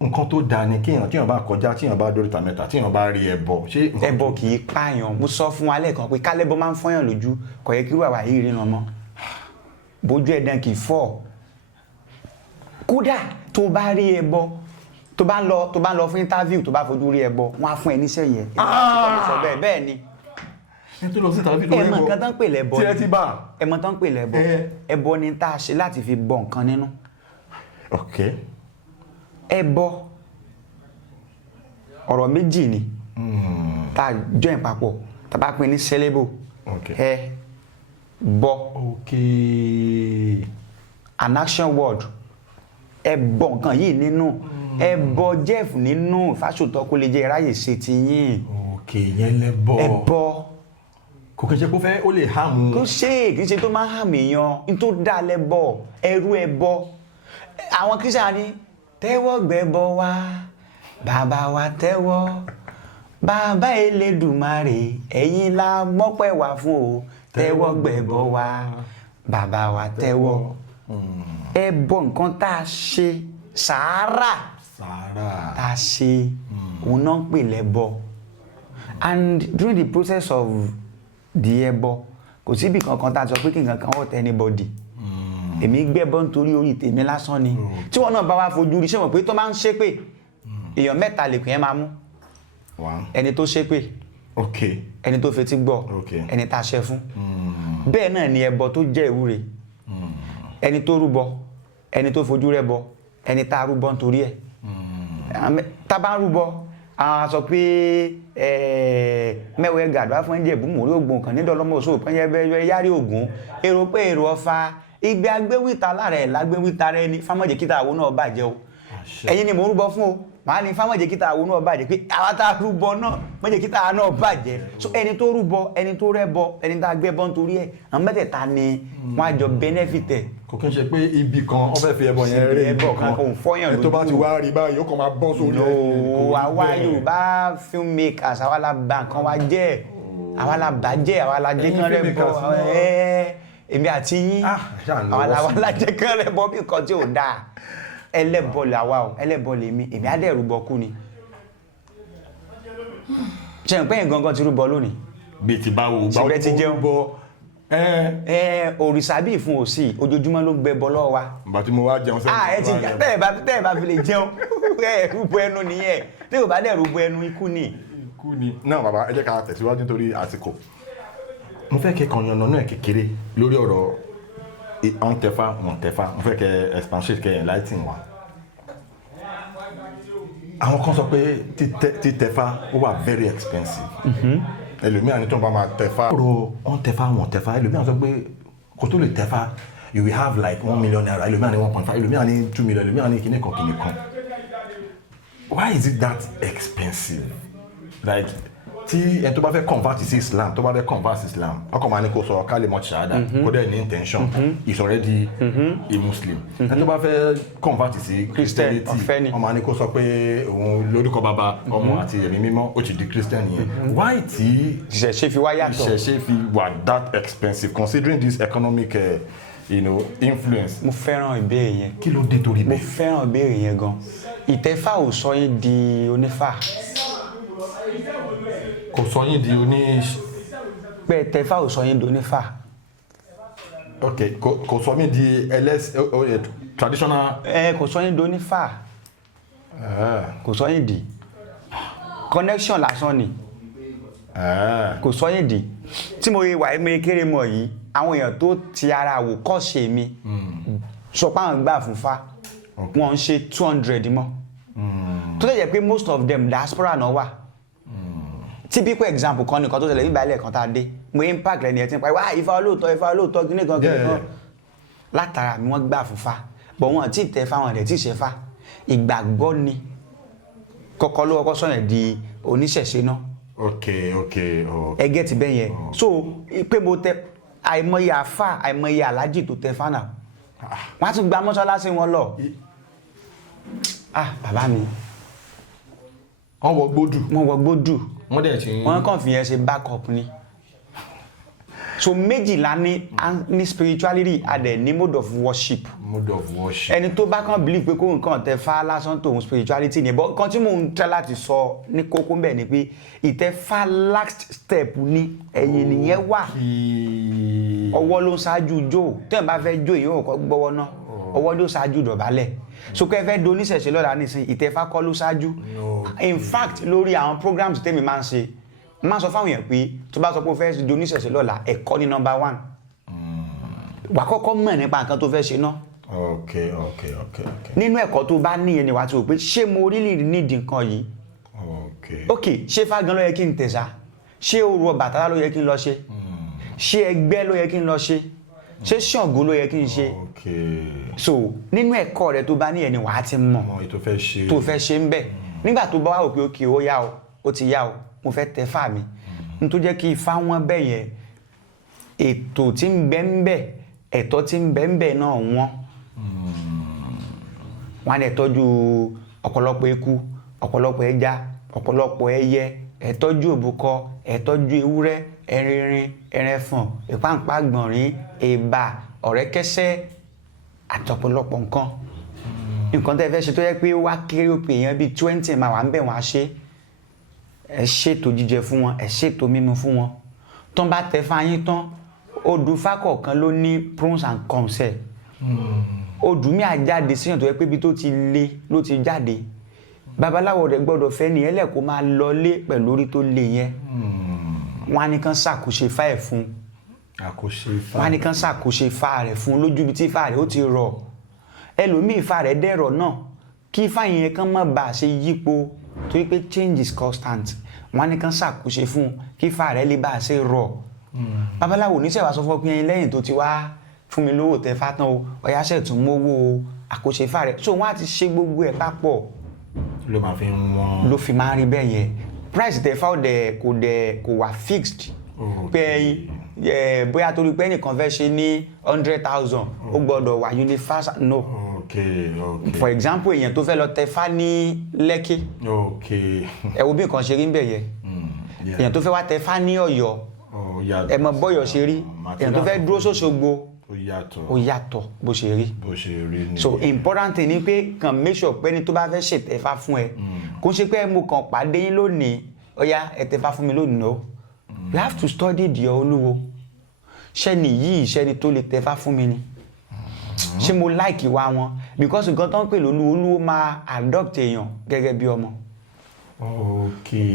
nǹkan tó dáa ni tíyàn bá kọjá tíyàn bá dóríta mẹ́ta tíyàn bá rí ẹbọ ṣé. ẹbọ kì í pààyàn mo sọ fún wa lẹ́ẹ̀kan pé kálẹ́bọ máa ń fọyàn lójú kò yẹ kí wàá yìí ríran mọ́ bójú ẹ̀dán kì í fọ́ kódà tó bá rí ẹbọ tó bá ń lọ fún interview tó bá fojú rí ẹbọ wọn á fún ẹ níṣẹ́ yẹn bẹ́ẹ̀ ni. tó lọ sí tàbí tó rí ẹbọ ẹmọ nǹkan tán pè lẹ́bọ tí ẹ ti bá ẹmọ tán pè lẹ́bọ ẹbọ ni tá a ṣe láti fi bọ nǹkan nínú. ẹbọ ọ̀rọ̀ méjì ni tá a join papọ̀ tá a bá pín ní sẹ́lẹ̀bù bọ an action word ẹbọ nǹkan yìí nínú ẹbọ Jeff nínú fásitọ̀ kó lè jẹ́ ráyè ṣe ti yín. yẹn lẹ́bọ ẹbọ kò kí n ṣe kó fẹ́ ó lè hàmù. kò ṣe kì í ṣe tó máa ń hàmù èèyàn ní tó dá lẹ́bọ ẹrú ẹbọ àwọn Christian ní tẹ́wọ́ gbẹ́bọ wá bàbá wa tẹ́wọ́ bàbá Elédùmarè ẹ̀yin la mọ́pẹ́ wá fún o tẹ́wọ́ gbẹ́bọ wá bàbá wa tẹ́wọ́ ẹbọ nǹkan tá a ṣe sàárà tá a ṣe òun náà ń pè lẹ́bọ and during the process of the ẹbọ kò síbi kankan tá a sọ pé kí nǹkan kan hurt anybody èmi gbẹ́bọ nítorí orí tèmi lásán ni tí wọ́n náà bá wá fojú rí ṣé mọ̀ pé tó máa ń ṣépè èèyàn mẹ́ta lè pín ẹ́ máa mú ẹni tó ṣépè ẹni tó fetí gbọ́ ẹni tá a ṣẹ fún bẹ́ẹ̀ náà ni ẹbọ tó jẹ́ ìwúre ẹni tó rúbọ ẹni tó fojú rẹ̀ bọ ẹni tá a rúbọ nítorí ẹ̀ tá a bá ń rúbọ àwọn sọ pé mẹ́wẹ́ gàdúrà fún ẹ̀jẹ̀ búmọ̀rí ògùn kan nídọ̀lọ́mọ̀ òṣòwò pẹ́yẹ yárí ògùn èrò pé èrò ọ̀fà igbe agbéwìta lára ẹ̀ lágbéwìta rẹ ní fámọ́jẹ̀ kíta àwọn náà bàjẹ́ o ẹ̀yin ni mò ń rúbọ fún o màá ní fámọ́jẹ̀ kíta àwọn náà bàjẹ́ pé àwọn tá a rúbọ náà mọ́jẹ̀ kíta àwọn náà bàjẹ́ so ẹni tó rúbọ ẹni tó rẹ́bọ ẹni tá a gbẹ́bọ nítorí ẹ̀ àwọn mẹ́tẹ̀ẹ̀ta ni wọ́n á jọ benefit ẹ̀. kò kí n ṣe pé ibi kan wọ́n fẹ́ fi ẹbọ yẹn rí ẹbọ kan kò fọyàn lójú tó bá ti wá rí báyìí ó kàn máa bọ́ sórí ẹ̀. àwa Yorùbá filmmakers àwa la bà nǹkan wa jẹ́ àwa la bàjẹ́ àwa la jẹ́ kán rẹ̀ bọ́ èmi àti yín àwọn alájẹ kan rẹ bọ bí nǹkan tí ò dáa ẹlẹ́bọ làwa o ẹlẹ́bọ lèmi èmi á dẹ̀ rúbọ kú ni ṣe ń pẹ́yìn gangan ti rúbọ lónìí. bí ti bá wo ṣùgbọ́n ti jẹun bọ òrìṣà bíi fún òsì ojoojúmọ́ ló gbẹ bọ lọ́wọ́ wa. ìgbà tí mo wá jẹun ẹ ti tẹ́ ẹ bá fi lè jẹun rúbọ ẹnu nìyẹn tí kò bá dẹ̀ rúbọ ẹnu ikú ni. náà bàbá ẹ jẹ́ ká tẹ̀síwájú nítorí àsìkò mo fẹ́ kẹ́ kan yànnà náà kékeré lórí ọ̀rọ̀ ọ̀ntẹ́fà mọ̀ntẹ́fà mo fẹ́ kẹ́ expansion kẹ́ enlighten wa. àwọn kan sọ pé títẹ̀fà ó wà very expensive. ẹlòmíràn ní tó ń bá máa tẹ̀fà. ọ̀rọ̀ ọ̀ntẹ́fà mọ̀ntẹ́fà ẹlòmíràn sọ pé kò tó lè tẹ̀fà you will have like 1 million naira ẹlòmíràn ní 1.5 ẹlòmíràn ní 2 million ẹlòmíràn ní kíní kan. why is it that expensive? like tí ẹni tó bá fẹ́ convert sí Islam tó bá fẹ́ convert sí Islam ọkọ̀ máa ní kó sọ ká lè mọ̀ ṣáádà kó dẹ̀ ní intention is already a Muslim ẹni tó bá fẹ́ convert sí Christianity wọ́n máa ní kó sọ pé òun lórúkọ bàbá ọmọ àti ẹ̀mí mímọ́ ó ti di Christian yẹn why tí ìṣẹ̀ṣe fi wá yàtọ̀ ìṣẹ̀ṣe fi wà that expensive considering this economic influence. mo fẹ́ràn ìbéèrè yẹn kí ló dé torí bẹ́ẹ̀. mo fẹ́ràn ìbéèrè yẹn gan ìtẹ̀fà ò sọ yín di onífà kò sọ yín di oní. pé tẹ̀fà ò sọ yín di onífà. ok kò sọ mí di traditional. kò sọ yín di onífà. kò sọ yín di connection lásán ni. kò sọ yín di tí mo wà ẹ̀mí kéré mọ̀ yìí àwọn èèyàn tó ti ara wò kọ́ ṣe mi sọ pé àwọn gbà fún fa wọ́n ń ṣe 200 mọ́ tó lè jẹ́ pé most of them diaspora náà wà. Typical example kan nìkan tó ṣẹlẹ̀ nígbà ilẹ̀ kan tá a dé mo impact rẹ̀ ní ẹ̀ tí ń pa wá Ifá olóòótọ́ kíní kan látara mi wọ́n gbà fúnfa bọ̀ wọ́n tí tẹ fáwọn ẹ̀ tí ṣe fa ìgbàgbọ́ ni kọ́kọ́ ló kọ́kọ́ sọ̀yàn di oníṣẹ̀ṣe náà. ẹgẹ́ ti bẹ́ yẹn so pé mo tẹ àìmọye àfà àìmọye alájì tó tẹ fánà wọ́n á tún gba mọ́ṣáláṣí wọn lọ. bàbá mi wọ́n wọ gbódù wọ́n dẹ̀ ti wọ́n kàn fi yẹn ṣe backup ni so méjìlá ní spirituality adẹ̀ ní mode of worship ẹni tó bá kàn believe pé kó nǹkan tẹ fá lásán tòun spirituality ni but kan tí mò ń tẹ́ láti sọ ní kókó bẹ́ẹ̀ ni pé ìtẹ́fà last step ní ẹ̀yìn nìyẹn wà ọwọ́ ló ṣáájú jó tẹ́ẹ̀ bá fẹ́ jó èyí ò kọ́ gbọ́wọ́ náà ọwọ́ ló ṣáájú dọ̀bálẹ̀ so kẹ́ fẹ́ doníṣẹ̀ṣe lọ́la nísìn ìtẹ́fà kọ́ ló ṣáájú in fact lórí àwọn programs tèmi máa ń ṣe máa sọ fáwọn èèyàn pé tó bá sọ pé o fẹ́ doníṣẹ̀ṣe lọ́la ẹ̀kọ́ ní number 1 wà kọ́kọ́ mọ̀ nípa nǹkan tó fẹ́ ṣe náà nínú ẹ̀kọ́ tó bá níyẹn ni wà á ti rò pé ṣé mo really nídìí nǹkan yìí ok ṣé fágan ló yẹ kí n tẹ̀sà ṣé òru Ọbàtálá ló yẹ kí n lọ ṣe ṣé ẹgbẹ́ ló yẹ kí n lọ ṣe ṣé Ṣàngó ló yẹ kí n ṣe so nínú ẹ̀kọ́ rẹ tó bá ní ẹni wàá ti mọ̀ tó fẹ́ ṣe ń bẹ̀ nígbà tó bá wà òkè òkè ó yá o ó ti yá o mo fẹ́ tẹ fà mí n tó jẹ́ kí ifá wọn bẹ̀ yẹn ètò tí ń bẹ ń bẹ̀ ẹ̀tọ́ tí ń bẹ ń bẹ̀ náà wọ́n á lè tọ́jú ọ̀pọ̀lọpọ̀ eku ọ̀pọ̀lọpọ̀ ẹja ọ̀pọ̀lọpọ̀ ẹyẹ ẹ̀tọ́jú òbúkọ ẹ̀tọ́jú ewúrẹ́ ẹrinrin ẹrẹ̀fọ̀n ìpáǹpá gbọ̀nrín èbà ọ̀rẹ́kẹ́sẹ́ àtọ̀pọ̀lọpọ̀ nǹkan tẹ́ fẹ́ ṣe tó yẹ pé wá kéré òpè èèyàn bíi 20 máa wà ń bẹ̀ wọ́n á ṣe ẹ ṣètò jíjẹ fún wọn ẹ ṣètò mímu fún wọn tán bá tẹ fáyín tán odù fákọ̀ọ̀kan ló ní pros and cons ẹ̀ odù mi á jáde síyàn tó yẹ pé bí tó ti le ló ti jáde babaláwo rẹ̀ gbọ́dọ̀ fẹ́ ni ẹlẹ́ kó máa lọlé pẹ̀lú orí tó le yẹn wọ́n á ní kán ṣàkóso ifá ẹ̀ fún wọ́n á ní kán ṣàkóso ifá rẹ̀ fún lójú ibi tí ifá rẹ̀ ó ti rọ̀ ẹlòmíì ifá rẹ̀ dẹ̀rọ̀ náà kí ifá yẹn kán má bàa ṣe yípo torí pé change is constant wọ́n á ní kán ṣàkóso fún kí ifá rẹ̀ lè bá a ṣe rọ̀ babaláwo oníṣẹ́ wa sọ fún ọkùnrin lẹ́yìn tó ti wá fún mi lówó tẹ fátán o ọ̀yáṣẹ́ tún mówó àkóso ifá rẹ̀ so wọ́n á ti ṣe gbogbo ẹ̀ papọ̀ ló máa fi wọ́n. ló fi máa ń rí bẹ́ẹ̀ yẹn price tẹ fáwọn kò wà fixed pé bóyá torí pé ẹnìkan fẹ́ ṣe ní 100,000 ó gbọ́dọ̀ wà universal no for example èèyàn tó fẹ́ lọ tẹ fá ní Lẹ́kì ẹ wo bí nǹkan ṣe rí ń bẹ̀ yẹn èèyàn tó fẹ́ wá tẹ fá ní Ọ̀yọ́ ẹ mọ bọ́yọ̀ ṣe rí èèyàn tó fẹ́ dúró s'Óṣogbo ó yàtọ̀ bó ṣe rí ni. so important thing ni pé kàn make sure pé ní tó bá fẹ́ ṣètẹ́fá fún ẹ kò ṣe pé mo kàn pàdé yín lónìí ọ̀yá ẹ̀tẹ́fá fún mi lónìí no you have to study the Olúwo ṣẹ́ni yìí ṣẹ́ni tó lè tẹ́fá fún mi ni ṣé mo like ìwà wọn because nǹkan tó ń pè Olúwo máa adopt èèyàn gẹ́gẹ́ bí ọmọ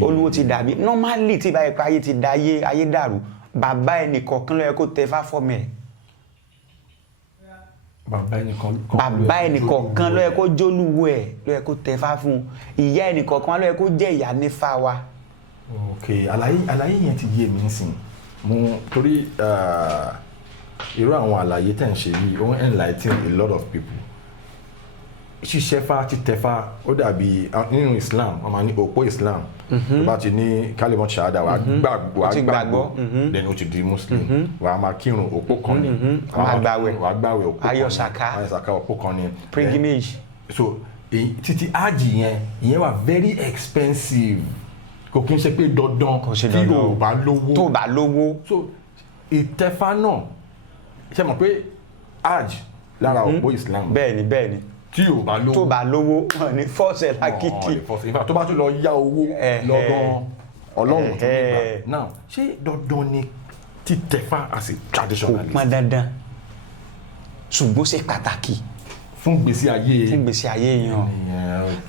Olúwo ti dàbí normally tí ìbáyé pé ayé ti da ayé dàrú bàbá ẹnìkọ̀ọ̀kan ló yẹ kó tẹ́fá fọ́mọ ẹ̀ bàbá ẹnìkọ̀ọ̀kan ló yẹ kó jólúwo ẹ̀ ló yẹ kó tẹ̀fá fún ìyá ẹnìkọ̀ọ̀kan ló yẹ kó jẹ́ ìyá nífà wa. àlàyé yẹn ti yé mi nísìn mo torí irú àwọn àlàyé tẹ̀ ń ṣe yìí ó ń enlighten a lot of people ṣíṣẹ́fá títẹ̀fá ó dàbí nínú Islam wọ́n máa ní òpó Islam tó bá ti ní kálímọ̀ ṣáádà wàá gbàgbọ́ then ó ti di Muslim wàá máa kírun òpó kan ni wàá gbàwẹ̀ òpó kan ni ayọ̀sàká òpó kan ni pilgrimage. so títí ájì yẹn ìyẹn wà very expensive kò kí n ṣe pé dandan tí o bá lówó tó bá lówó. so ìtẹ̀fá náà ṣe mọ̀ pé ájì lára òpó Islam bẹ́ẹ̀ni tí o bá lówó tó bá lówó wọn ní fọ́ọ̀sẹ̀ lákìkì tó bá tún lọ yá owó lọ́dọ̀ Ọlọ́run tó nígbà náà ṣé dandan ni títẹ̀fá as a traditionalist. kò pọn dandan ṣùgbọ́n ṣe pàtàkì fún gbèsè ayé yẹn.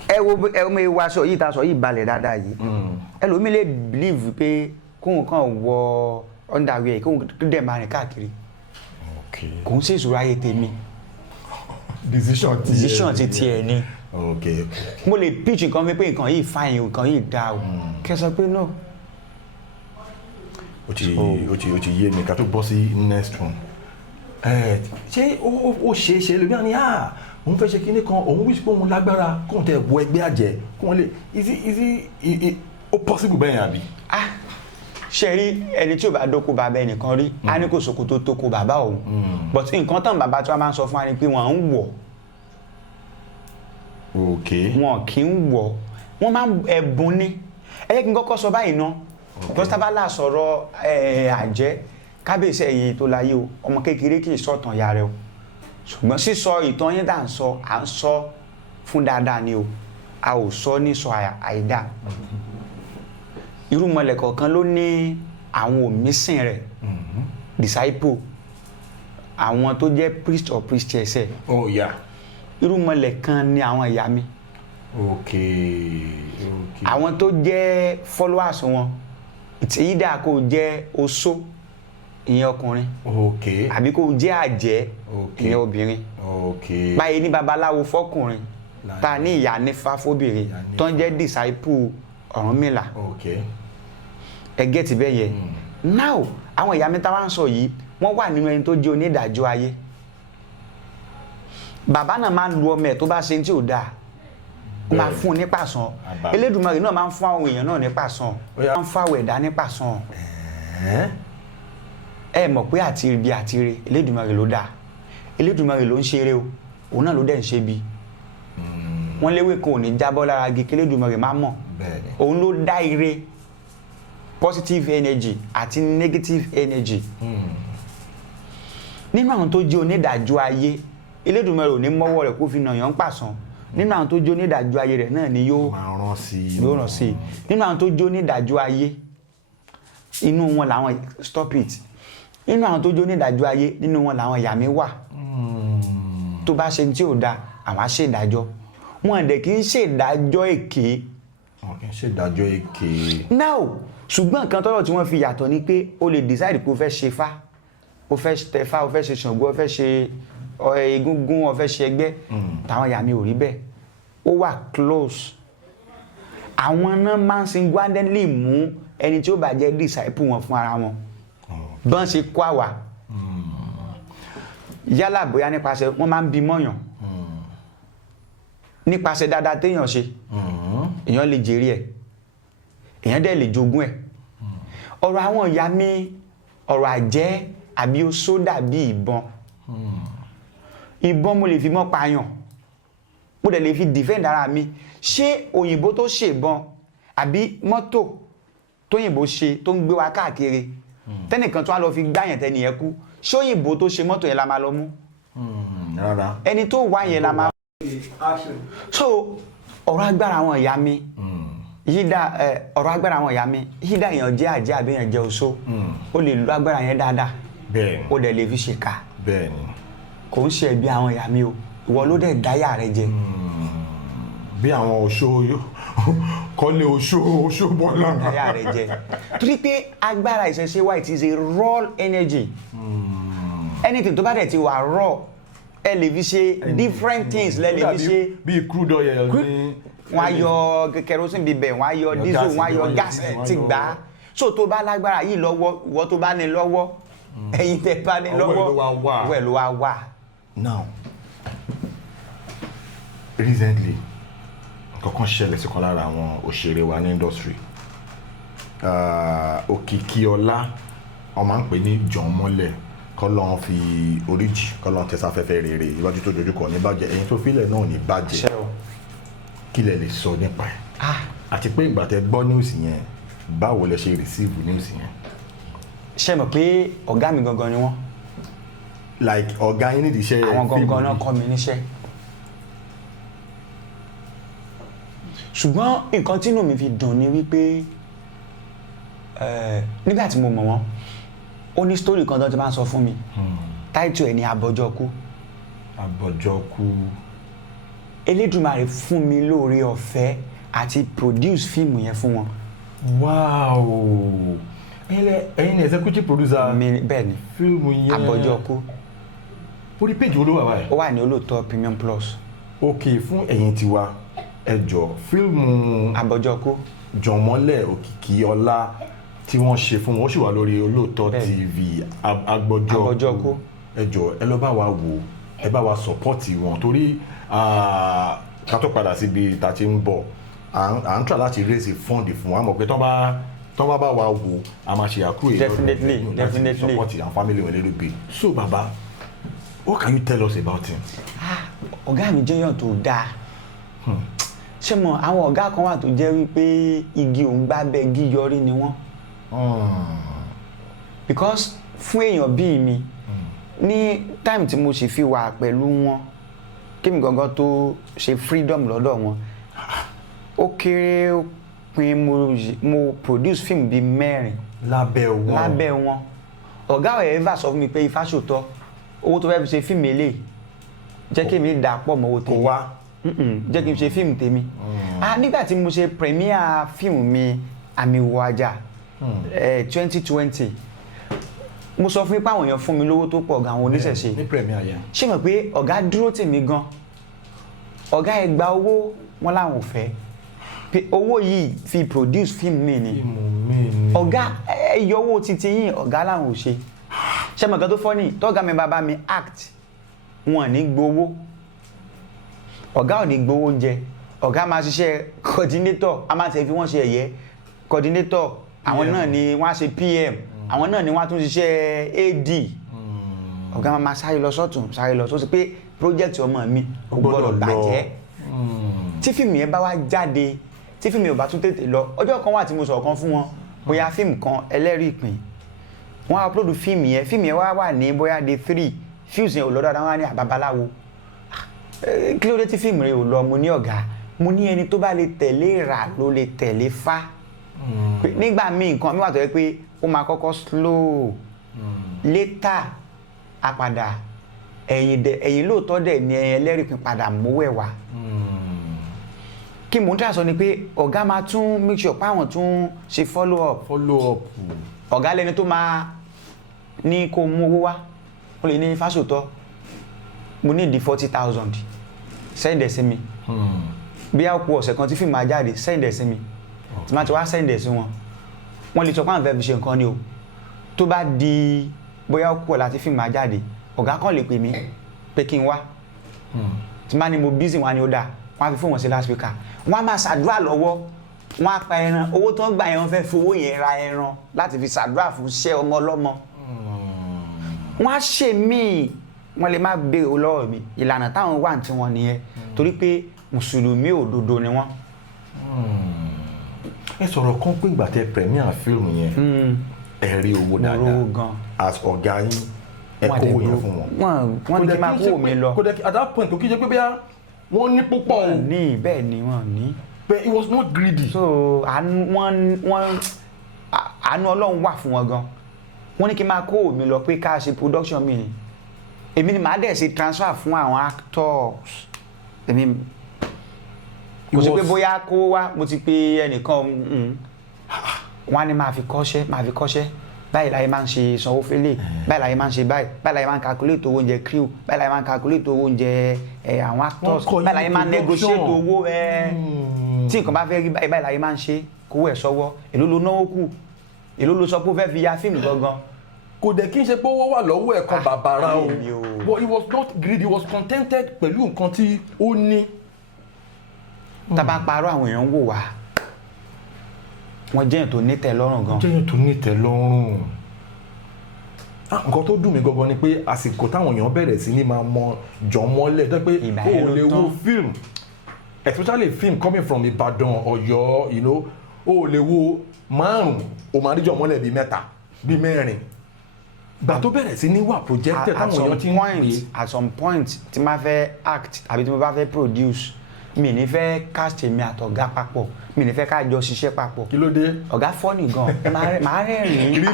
ẹ wo mi wá aṣọ yìí ta aṣọ yìí balẹ̀ dáadáa yìí ẹlòmíì lè believe pé kóun kàn wọ underwear kóun dẹ̀ máa rìn káàkiri kò ń ṣèṣòro ayé tèmi decision ti tiẹ̀ ni mo lè pitch nǹkan mi pé nǹkan yìí fine nǹkan yìí dá o kẹsàn pé no. ó ti yé mi ká tó bọ́ sí next one ṣé ó ṣe é ṣe lóbi àní òun fẹ́ ṣe kinní kan òun wíṣ pé òun lágbára kóun tẹ̀ wọ ẹgbẹ́ àjẹ́ kóun lè easy ó possible bẹ́ẹ̀ yẹn àbí. ṣe rí ẹni tí ò bá dóko bàbá ẹnìkan rí á ní kò ṣòkòtò tó kó bàbá òun but nǹkan tán bàbá tí wọ́n máa ń sọ fún wa ni pé wọ́n ń wọ̀ wọn kì í wọ̀ wọ́n máa ń ẹ̀bùn ní ẹ jẹ́ kí n kọ́kọ́ sọ báyìí ná gọ́sítábàlà sọ̀rọ̀ àjẹ́ kábíyèsí ẹ̀yẹ tó láyé o ọmọ kékeré kì í sọ̀tàn ya rẹ o ṣùgbọ́n sísọ ìtàn yẹn à ń sọ fún dáadáa ni o a ò sọ ní sọ àìdá irúmọlẹ̀ kọ̀ọ̀kan ló ní àwọn òmísìn rẹ̀ disciple àwọn tó jẹ́ priest or priestess ẹ̀ irúmọlẹ̀ kan ní àwọn ìyá mi àwọn tó jẹ́ followers wọn ìtìyídà kò jẹ́ oṣó ìyẹn ọkùnrin àbí kò jẹ́ àjẹ́ ìyẹn obìnrin báyìí ní babaláwo fọkùnrin ta ní ìyá nífá fóbìnrin tó ń jẹ́ disciple Ọ̀rúnmìlà ẹgẹ́ ti bẹ́ẹ̀ yẹ now àwọn ìyá mẹ́ta wá ń sọ yìí wọ́n wà nínú ẹni tó jẹ́ onídàájọ́ ayé bàbá náà máa ń lu ọmọ ẹ̀ tó bá ṣe tí ò dáa ó máa fún un ní pàṣán Elédùmarè náà máa ń fún àwọn èèyàn náà ní pàṣán máa ń fún àwọn ẹ̀dá ní pàṣán ẹ mọ̀ pé àti ibi àti ire Elédùmarè ló dáa Elédùmarè ló ń ṣeré o òun náà ló dẹ̀ ń ṣe bí wọ́n léwé kan ò ní jábọ́ lára igi kí Elédùmarè má mọ̀ òun ló dá ire positive energy àti negative energy nínú àwọn tó jẹ́ onídàájọ́ ayé Elédùmarè ò ní mọ́wọ́ rẹ̀ kó fi nà yàn pàṣán nínú àwọn tó jẹ́ onídàájọ́ ayé rẹ̀ náà ni yóò ràn sí nínú àwọn tó jẹ́ onídàájọ́ ayé inú wọn làwọn stop it nínú àwọn tó jẹ́ onídàájọ́ ayé nínú wọn làwọn ìyá mi wà tó bá ṣe tí ò da àwọn á ṣèdájọ́ wọn dẹ̀ kì í ṣèdájọ́ èké. wọn kì í ṣèdájọ́ èké. now ṣùgbọ́n nǹkan tọ́rọ̀ tí wọ́n fi yàtọ̀ ni pé o lè decide pé o fẹ́ ṣe fá o fẹ́ tẹ̀fá o fẹ́ ṣe Ṣàngó o fẹ́ ṣe egúngún o fẹ́ ṣe ẹgbẹ́ táwọn ìyá mi ò rí bẹ́ẹ̀ ó wà close àwọn náà máa ń single-handedly mú ẹni tí ó bá jẹ́ disciple wọn fún ara wọn bọ́n ṣe kó àwà yálà bóyá nípasẹ̀ wọ́n máa ń bí mọ́yàn nípasẹ̀ dáadáa téèyàn ṣe èèyàn lè jèrè ẹ̀ èèyàn dẹ̀ lè jogún ẹ̀ ọ̀rọ̀ àwọn ìyá mi ọ̀rọ̀ àjẹ́ àbí oṣó dàbí ìbọn mo lè fi mọ́ pààyàn mo dẹ̀ lè fi defend ara mi ṣé òyìnbó tó ṣèbọn àbí mọ́tò tóyìnbó ṣe tó ń gbé wa káàkiri tẹ́nìkan tó wá lọ fi gbáyàn tẹ́nìyẹn kú ṣé òyìnbó tó ṣe mọ́tò yẹn la máa lọ mú rárá ẹni tó wá yẹn la máa so ọ̀rọ̀ agbára àwọn ìyá mi yídà ọ̀rọ̀ agbára àwọn ìyá mi yídà èèyàn jẹ́ àjẹ́ àbí èèyàn jẹ́ oṣó ó lè lo agbára yẹn dáadáa bẹ́ẹ̀ni ó dẹ̀ lè fi ṣèkà bẹ́ẹ̀ni kò ń ṣe ẹ̀bi àwọn ìyá mi o ìwọ ló dẹ̀ dáyà rẹ jẹ. bí àwọn oṣó kọ́lé oṣó bọ́ lára. dáyà rẹ jẹ torí pé agbára ìṣẹ̀ṣe wa it is a raw energy anything tó bá dẹ̀ ti wà raw ẹ lè fi ṣe different things lẹ lè fi ṣe. bí crude oil ní. wọ́n á yọ kerosene bíbẹ̀ wọ́n á yọ diesel wọ́n á yọ gas ti gbà á so tó bá lágbára yìí lọ́wọ́ ìwọ tó bá ní lọ́wọ́ ẹ̀yin tẹ́ bá ní lọ́wọ́ ọwọ́ ẹ̀ ló wá wà. now recently kankan ṣẹlẹ̀ sí kan lára àwọn òṣèré wa ní industry Òkìkíọlá ọmọ ń pè ní Jọ̀ọ́mọ́lẹ̀ kọ́lọ́n fi oríjì kọ́lọ́n tẹ̀sáfẹ́fẹ́ rere iwájú tó dojúkọ ní bàjẹ́ ẹ̀yin tó filẹ̀ náà ní bàjẹ́ kí lẹ lè sọ nípa ẹ̀ àti pé ìgbà tẹ́ gbọ́ news yẹn báwo lẹ ṣe receive news yẹn. ṣé mọ̀ pé ọ̀gá mi gangan ni wọ́n. like ọ̀gá yín nídìí iṣẹ́ àwọn gangan náà kọ́ mi níṣẹ́. ṣùgbọ́n nǹkan tí inú mi fi dùn ni wípé nígbà tí mo mọ̀ wọ́n ó ní story kan tó ti máa ń sọ fún mi táìtù ẹ̀ ní Abọ́jọ́kú. Abọ́jọ́kú. Elédùmarè fún mi lóore ọ̀fẹ́ àti produce fíìmù yẹn fún wọn. wow ẹ̀yin ni executive producer. mi bẹ́ẹ̀ ni fíìmù yẹn Abọ́jọ́kú. orí péjì olówó àbáyé. ó wà ní Olóòótọ́ Premium Plus. ok fún ẹ̀yin tiwa ẹ jọ̀ọ́ fíìmù Abọ́jọ́kú Jọ̀ọ́mọ́lẹ̀ Òkìkíọlá tí wọ́n ṣe fún wọn ó sì wà lórí Olóòótọ́ TV Abọ́jọ́kú ẹ jọ̀ọ́ ẹ lọ bá wa wò ẹ bá wa sọpọ́ọ̀tì wọn torí ká tó padà síbi tá a ti ń bọ̀ à ń try láti raise fund fún wa mọ̀ pé tọ́ bá bá wa wò a máa ṣe àkúrò definitely support our family a little bit. So baba, what can you tell us about him? ọ̀gá mi jẹ́yàn tó dáa ṣé mo àwọn ọ̀gá kan wà tó jẹ́ wípé igi òun gbá bẹ́ẹ̀ gí yọrí ni wọ́n because fún èèyàn bíi mi ní time tí mo sì fi wà pẹ̀lú wọn kí mi gangan tó ṣe freedom lọ́dọ̀ wọn ó kéré ó pin mo produce film bíi 4 lábẹ́ wọn ọ̀gá ẹ̀ ever sọ fún mi pé Ifásòtọ́ owó tó fẹ́ fi ṣe fíìmù eléyìí jẹ́ kí èmi dà pọ̀ mọ́ owó tèmi jẹ́ kí n ṣe fíìmù tèmi nígbà tí mo ṣe premier fíìmù mi Àmì Ìwò Àjà 2020 mo sọ fún ipá àwọn èèyàn fún mi lówó tó pọ̀ gan àwọn oníṣẹ̀ṣe ní premier yẹn ṣé mọ̀ pé ọ̀gá dúró tèmi gan ọ̀gá ẹ̀ gba owó wọn láwọn ò fẹ́ pé owó yìí fi produce fíìmù mi ni ọ̀gá ẹ̀yọ owó titi yìí ọ̀gá làwọn ò ṣe ṣé mọ̀ kan tó fọ́ ni tọ́gá mi bàbá mi act wọn ní gbowó ọ̀gá ò ní gbowó oúnjẹ ọ̀gá máa ṣiṣẹ́ coordinator a máa tẹ̀ fi wọ́n ṣe ẹ̀yẹ coordinator àwọn náà ni wọ́n á ṣe PM àwọn náà ni wọ́n á tún ṣiṣẹ́ AD ọ̀gá máa sáré lọ sọ́tún sáré lọ sósì pé project ọmọ mi kò gbọ́dọ̀ bàjẹ́ tí fíìmù yẹn bá wá jáde tí fíìmù yẹn ò bá tún tètè lọ ọjọ́ kan wà tí mo sọ̀rọ̀ kan fún wọn bóyá fíìmù kan ẹlẹ́rìí ìpín wọ́n upload fíìmù yẹn wá ní bóyá day 3 fíìmù yẹn ò lọ dáadáa wọ́n á ní àbábaláwo kí ló dé tí fíìmù rẹ̀ ò lọ mo ní ọ̀gá mo ní ẹni tó bá lè tẹ̀lé rà ló lè tẹ̀lé fá nígbà míì nǹkan mi wà tó yẹ pé ó máa kọ́kọ́ slow later àpàdà ẹ̀yin lóòótọ́ dẹ̀ ni ẹlẹ́rìí pín padà mówó ẹ̀ wá. Kí mò ń tà sọ ni pé ọ̀gá máa tún make sure pé àwọn tún ṣe follow up. Ọ̀gá lẹni tó máa ní kó mú owó wá ó lè ní Fásòótọ́ mo ní ìdí 40,000 send ẹ̀ sí mi bí a kú ọ̀sẹ̀ kan tí fíìmù máa jáde send ẹ̀ sí mi tí máa ti wá send ẹ̀ sí wọ́n lè sọ pé àwọn fẹ́ fi ṣe nǹkan ni o tó bá di bóyá ó kú ọ̀ láti fíìmù máa jáde ọ̀gá kan lè pè mí pé kí n wá tí máa ní mo busy wọn ni ó dáa wọ́n á fi fóònù sí last speaker wọ́n á máa ṣàdúrà lọ́wọ́ wọ́n á pa ẹran owó tó ń gbà yẹn wọ́n fẹ́ fi owó yẹn ra ẹran láti fi ṣàdúrà fún iṣẹ́ ọmọ ọlọ́mọ wọ́n á ṣe míì wọ́n lè má béèrè lọ́wọ́ mi ìlànà táwọn wà tí wọ́n nìyẹn torí pé mùsùlùmí òdodo ni wọ́n. ẹ sọ̀rọ̀ kan pé ìgbà tẹ premier fíìmù yẹn ẹ rí owó dáadáa as ọ̀gá yín ẹ kówó yẹn fún wọn. wọ́n ní kí n máa kówó mi lọ. kò dẹ́ at that point kò kí jẹ́ pé bóyá wọ́n ní púpọ̀ o. bẹ́ẹ̀ ni wọ́n ní. but it was not greedy. so àánú Ọlọ́run wà fún wọn gan wọ́n ní kí n máa kówó mi lọ pé ká ṣe production mi ni èmi ni màá dẹ̀ ṣe transfer fún àwọn actors èmi kò sí pé bóyá kó wá mo ti pe ẹnìkan wọ́n á ní máa fi kọ́ṣẹ́ báyìí láyé máa ń ṣe sanwó fẹ́lẹ̀ báyìí láyé máa ń ṣe báyìí láyé máa ń calculate owó oúnjẹ crew báyìí láyé máa ń calculate owó oúnjẹ àwọn actors báyìí láyé máa ń negotiate owó tí nǹkan bá fẹ́ rí báyìí láyé máa ń ṣe kówó ẹ̀ sọ́wọ́ èló ló náwó kù èló ló sọ pé ó fẹ́ fi ya fíìmù gangan. kò dẹ̀ kí n ṣe pé owó wà lọ́wọ́ ẹ̀ kan bàbàrà o but he was not greedy he was contented pẹ̀lú nǹkan tí ó ní. tá a bá parọ́ àwọn èèyàn ń wò wá wọ́n jẹ́yàn tó nítẹ̀ lọ́rùn gan. jẹ́yàn tó nítẹ̀ lọ́rùn. nǹkan tó dùn mí gangan ni pé àsìkò táwọn èèyàn bẹ̀rẹ̀ sí ní máa mọ jọ mọ́lẹ̀ tó pé o lè wo film especially film coming from Ìbàdàn Ọ̀yọ́ you know o lè wo márùn-ún o máa rí jọ mọ́lẹ̀ bíi mẹ́ta bíi mẹ́rin gbà tó bẹ̀rẹ̀ sí ní wà projected táwọn èèyàn ti ń pè. at some point tí máa fẹ́ act àbí tí mo bá fẹ́ produce mi ní fẹ́ cast èmi àtọ̀gá papọ̀ mi ní fẹ́ ká jọ ṣiṣẹ́ papọ̀. kí ló dé. ọ̀gá funny gan máa rẹ́rìn-ín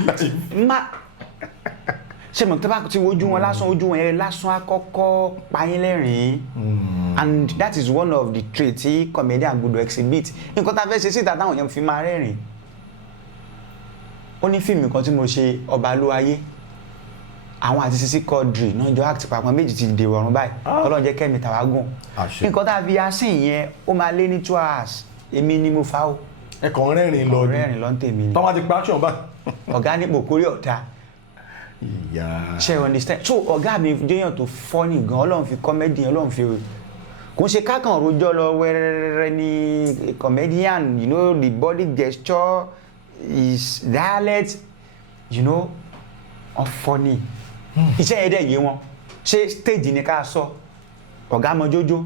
ṣé mo tẹ́ bá ti wojú wọn lásán ojú wọn yẹn lásán àkọ́kọ́ payín lẹ́rìn-ín and that is one of the traits tí comedian gbọ́dọ̀ exhibit nǹkan tá a fẹ́ ṣe síta táwọn èèyàn fi máa rẹ́rìn-ín. ó ní fíìmù kan tí mo ṣe Ọbalúayé àwọn àti Sisi Quadri náà jọ act papọ̀ méjì ti dèrò ọ̀run báyìí Ọlọ́run jẹ́ kẹ́mi tàwágùn nǹkan tá a fi asín yẹn ó máa lé ní 2 hours èmi ni mo fa ó. ẹ kàn rẹ́rìn lọ ni rẹ́rìn lọ ń tèmi ni. tọ́wọ́ ti pa action báyìí. ọ̀gá ní pòkórí ọ̀tá. ṣe understand so ọ̀gá mi jẹ́yàn tó funny gan Ọlọ́run fi comedy Ọlọ́run fi kò ń ṣe kákan rojọ́ lọ wẹ́rẹ́rẹ́rẹ́ ní comedian you know the body gesture his dialect you know funny. Iṣẹ́ yẹn dẹ̀ yé wọn ṣé stage ni ká sọ ọ̀gá mọ jójó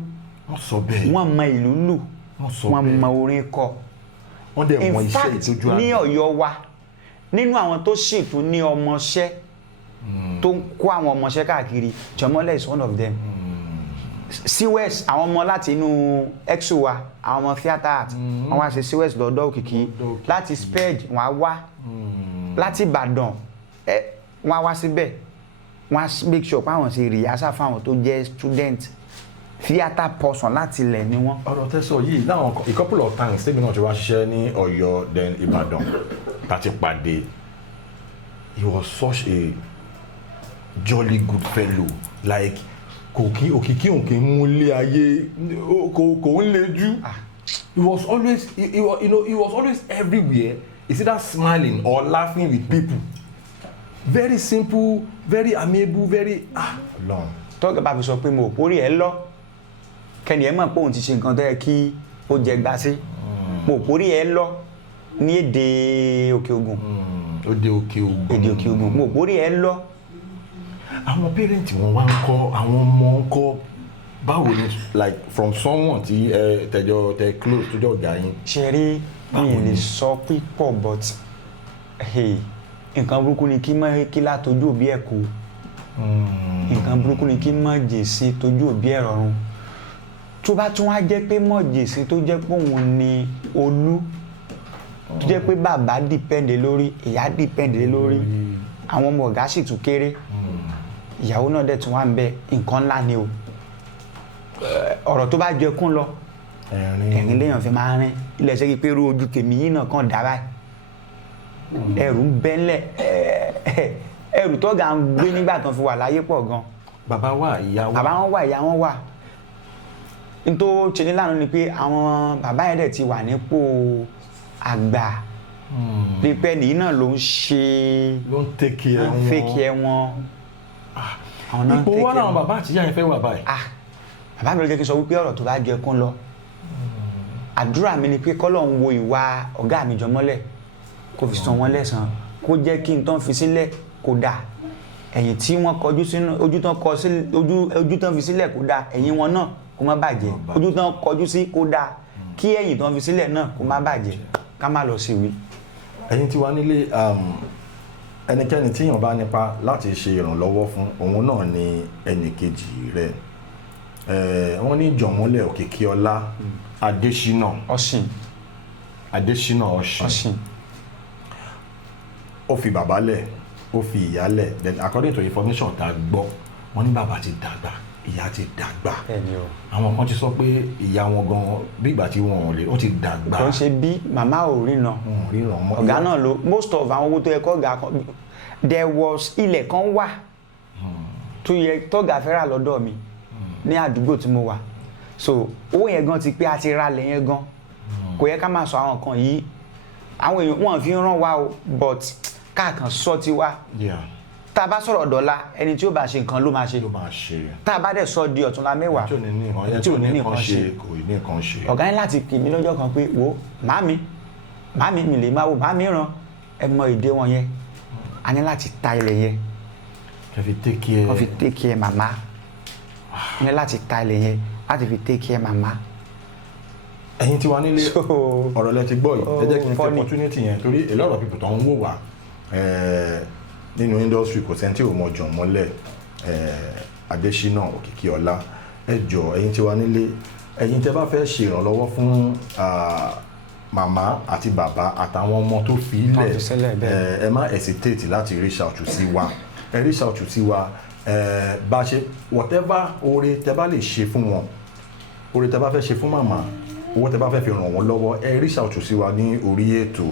wọ́n mọ ìlú lù wọ́n mọ orin kọ in fact ní Ọ̀yọ́ wa nínú àwọn tó ṣètò ní ọmọọṣẹ́ tó ń kó àwọn ọmọọṣẹ́ káàkiri Jọmọ́lẹ̀ is one of them CWES àwọn ọmọ láti inú exo wa àwọn ọmọ theatre art wọ́n wá ṣe CWES lọ́dọ̀ Òkìkí láti sped wọ́n á wá láti Ìbàdàn wọ́n á wá síbẹ̀ wọ́n á make sure pé àwọn ṣe rìhásà fáwọn tó jẹ́ student theatre person láti ilẹ̀ ni wọ́n. ọ̀rọ̀ tẹ́sọ̀ yìí láwọn a couple of times tèmi náà ti wá ṣiṣẹ́ ní Ọ̀yọ́ then Ìbàdàn láti pàdé he was such a jolly good fellow like òkìkí òkè múlé ayé kò ń lejú he was always he was always everywhere is either smiling or laughing with people. Very simple, very amiable, very long. tọ́gà bá fi sọ pé mo ò pórí ẹ lọ kẹ́ni ẹ mọ̀ pé òun ti ṣe nǹkan tó yẹ kí ó jẹ gbà sí mo ò pórí ẹ lọ ní èdè Òkè Ògùn. èdè Òkè Ògùn mo ò pórí ẹ lọ. àwọn pẹ́rẹ́ǹtì wọn wá ń kọ́ àwọn ọmọ ń kọ́ báwo ni like from someone tí tẹ close tó jẹ́ ọ̀gá yín. ṣe rí mi lè sọ pípọ̀ but nǹkan burúkú ni kí látojú òbí ẹ̀ kú nǹkan burúkú ni kí mọ̀ jèsì tójú òbí ẹ̀ rọrùn tó bá tún wá jẹ́ pé mọ̀ jèsì tó jẹ́ pé òun ni olú tó jẹ́ pé bàbá dìpẹ́ǹdé lórí ìyá dìpẹ́ǹdé lórí àwọn ọmọ ọ̀gá sì tún kéré ìyàwó náà dẹ̀ tún wà ń bẹ nǹkan ńlá ni o ọ̀rọ̀ tó bá jẹ kún lọ ẹ̀rín léèyàn fi máa rìn ilẹ̀ ṣe pé irú ojú tèmi yìí náà kàn dá báyìí ẹ̀rù ń bẹ́lẹ̀ ẹ̀rù tọ́gà ń gbé nígbà tó fi wà láyé pọ̀ gan. bàbá wà ìyá wà. bàbá wọn wà ìyá wọn wà n tó ṣe ní lánàá ni pé àwọn bàbá yẹn dẹ̀ ti wà nípò àgbà pípẹ́ nìyí náà ló ń ṣe ló ń tẹ́kì ẹ̀ wọn fẹ́kì ẹ̀ wọn. ipò wọn làwọn bàbá àti ìyá yẹn fẹ́ wà báyìí. bàbá mi ló jẹ́ kí n sọ wípé ọ̀rọ̀ tó bá jẹ kún lọ àdúrà mi ni pé kọ́lọ̀ ń wo ìwà ọ̀gá mi jọmọ́lẹ̀ kó fi san wọ́n lẹ́san kó jẹ́ kí n tán fi sílẹ̀ kó dáa ẹ̀yìn tí wọ́n kọjú sínú ojú tán fi sílẹ̀ kó dáa ẹ̀yìn wọn náà kó má bàjẹ́ ojú tán kọjú sí kó dáa kí ẹ̀yìn tán fi sílẹ̀ náà kó má bàjẹ́ ká má lọ sí wí. ẹ̀yin tí wà nílé ẹnikẹ́ni tíyàn bá nípa láti ṣe ìrànlọ́wọ́ fún òun náà ni ẹnìkejì rẹ̀ wọ́n ní Jọ̀mọ́lẹ̀ Òkìkíọlá Adésínà Ọ̀ṣìn ó fi bàbá lẹ̀ ó fi ìyá lẹ̀ then according to information tá a gbọ́ wọ́n ní bàbá ti dàgbà ìyá ti dàgbà àwọn kan ti sọ pé ìyá wọn gan bí ìgbà tí wọn ò lè ó ti dàgbà. kò ń ṣe bí màmá ò ríran ọ̀gá náà ló most of àwọn owó tó yẹ kọ́ ọ̀gá kan there was ilẹ̀ kan wà tó yẹ tọ́gà fẹ́ rà lọ́dọ̀ mi ní àdúgbò tí mo wà so owó yẹn gan ti pé a ti ra lẹ̀ yẹn gan kò yẹ ká máa sọ àwọn kan yìí àwọn èèyàn wọn fi ń rán wa o but káàkan sọ ti wá tá a bá sọ̀rọ̀ dọ́là ẹni tí ó bá ṣe nǹkan ló máa ṣe tá a bá dẹ̀ sọ di ọ̀túnla mẹ́wàá tí ò ní nǹkan ṣe ọ̀gá ní láti pè mí lọ́jọ́ kan pé wo màámi mi lè máa wo màámi ràn ẹ mọ èdè wọn yẹn a ní láti ta ilẹ̀ yẹn kẹ́ fi take care màmá a ní láti ta ilẹ̀ yẹn láti fi take care màmá. ẹ̀yin tí wà nílé ọ̀rọ̀ lẹ ti gbọ́ yìí ẹ jẹ́ kí n fi opportunity yẹn torí a lot of people tó ń wò wá nínú industry kò sẹ́ni tí ò mọ Jọ̀mọ́lẹ̀ Adésínà Òkìkíọlá ẹ jọ̀ọ́ ẹ̀yin tí wà nílé ẹ̀yin tẹ́ bá fẹ́ ṣe ìrànlọ́wọ́ fún màmá àti bàbá àtàwọn ọmọ tó fi ilẹ̀ ẹ má hesitate láti reach out sí wa ẹ reach out sí wa bá ṣe whatever oore tẹ́ bá lè ṣe fún wọn oore tẹ́ bá fẹ́ ṣe fún màmá owó tẹ́ bá fẹ́ fi ràn wọ́n lọ́wọ́ ẹ reach out sí wa ní orí ètò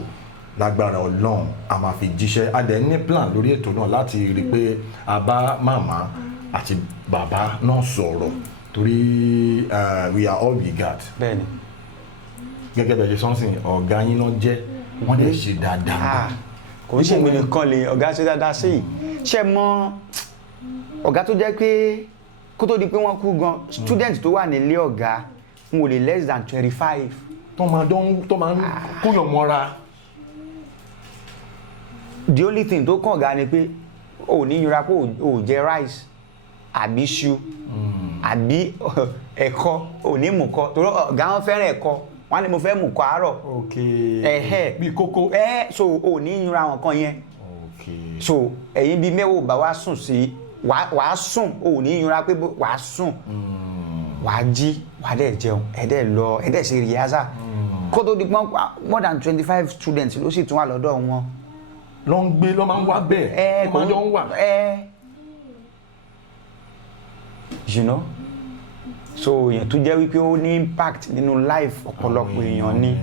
lágbára Ọlọ́run a máa fi jíṣẹ́ a dẹ̀ ní plan lórí ètò náà láti rí i pé a bá màmá àti bàbá náà sọ̀rọ̀ torí we are all we got. bẹ́ẹ̀ni. gẹ́gẹ́ bẹ́ẹ̀ ṣe sọ́nsìn ọ̀gá yín náà jẹ́ wọ́n lè ṣe dáadáa. kò ń ṣe èmi nìkan lè ọ̀gá ṣe dáadáa sí i ṣe mọ ọ̀gá tó jẹ́ pé kó tó di pé wọ́n kú gan student tó wà nílé ọ̀gá n ò lè less than 25. tó máa ń kóyàn mọ́ra. the only thing tó kàn ọ̀gá ni pé ò ní yọra pé ò jẹ rice àbí iṣu àbí ẹ̀kọ ò ní mú kọ torí ọ̀gá wọn fẹ́ràn ẹ̀kọ wọn ni mo fẹ́ mú kọ àárọ̀ bí kókó so ò ní yọra àwọn kan yẹn so ẹ̀yin bíi mẹ́wàá bá wá sùn sí wàá sùn ò ní yọra pé wàá sùn wàá jí wàá dẹ̀ jẹun ẹ̀dẹ̀ lọ ẹ̀dẹ̀ ṣe rìhásà kó tó di pọ́n more than 25 students ló sì tún wà lọ́dọ̀ wọn. ló ń gbé ló máa ń wá bẹ́ẹ̀ ló máa ń jọ ń wà. you know so èèyàn tó jẹ́ wípé ó ní impact nínú life ọ̀pọ̀lọpọ̀ èèyàn ní.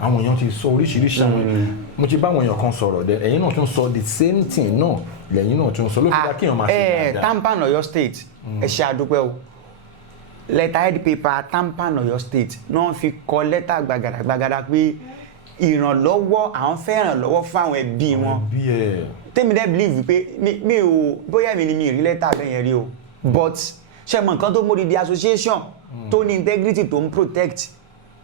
àwọn èèyàn ti sọ oríṣiríṣi àwọn mo ti bá àwọn èèyàn kan sọ̀rọ̀ dẹ ẹ̀yin náà tún sọ the same thing náà lẹ́yìn náà tún sọ ló fi dá kí èèyàn máa ṣe dáadáa. Tampan Ọ̀yọ́ state ẹ ṣe àdúpẹ́ o letterhead paper Tampan Ọ̀yọ́ state náà fi kọ lẹ́tà gbàgàdàgbàgàdà pé ìrànlọ́wọ́ àwọn fẹ́ ìrànlọ́wọ́ fún àwọn ẹbí wọn tèmi dẹ́ believe pé mi ò bóyá mi ni mi rí lẹ́tà bẹ́ẹ̀ yẹn rí o but ṣe mọ nǹkan tó mórí di association tó ní integrity tó ń protect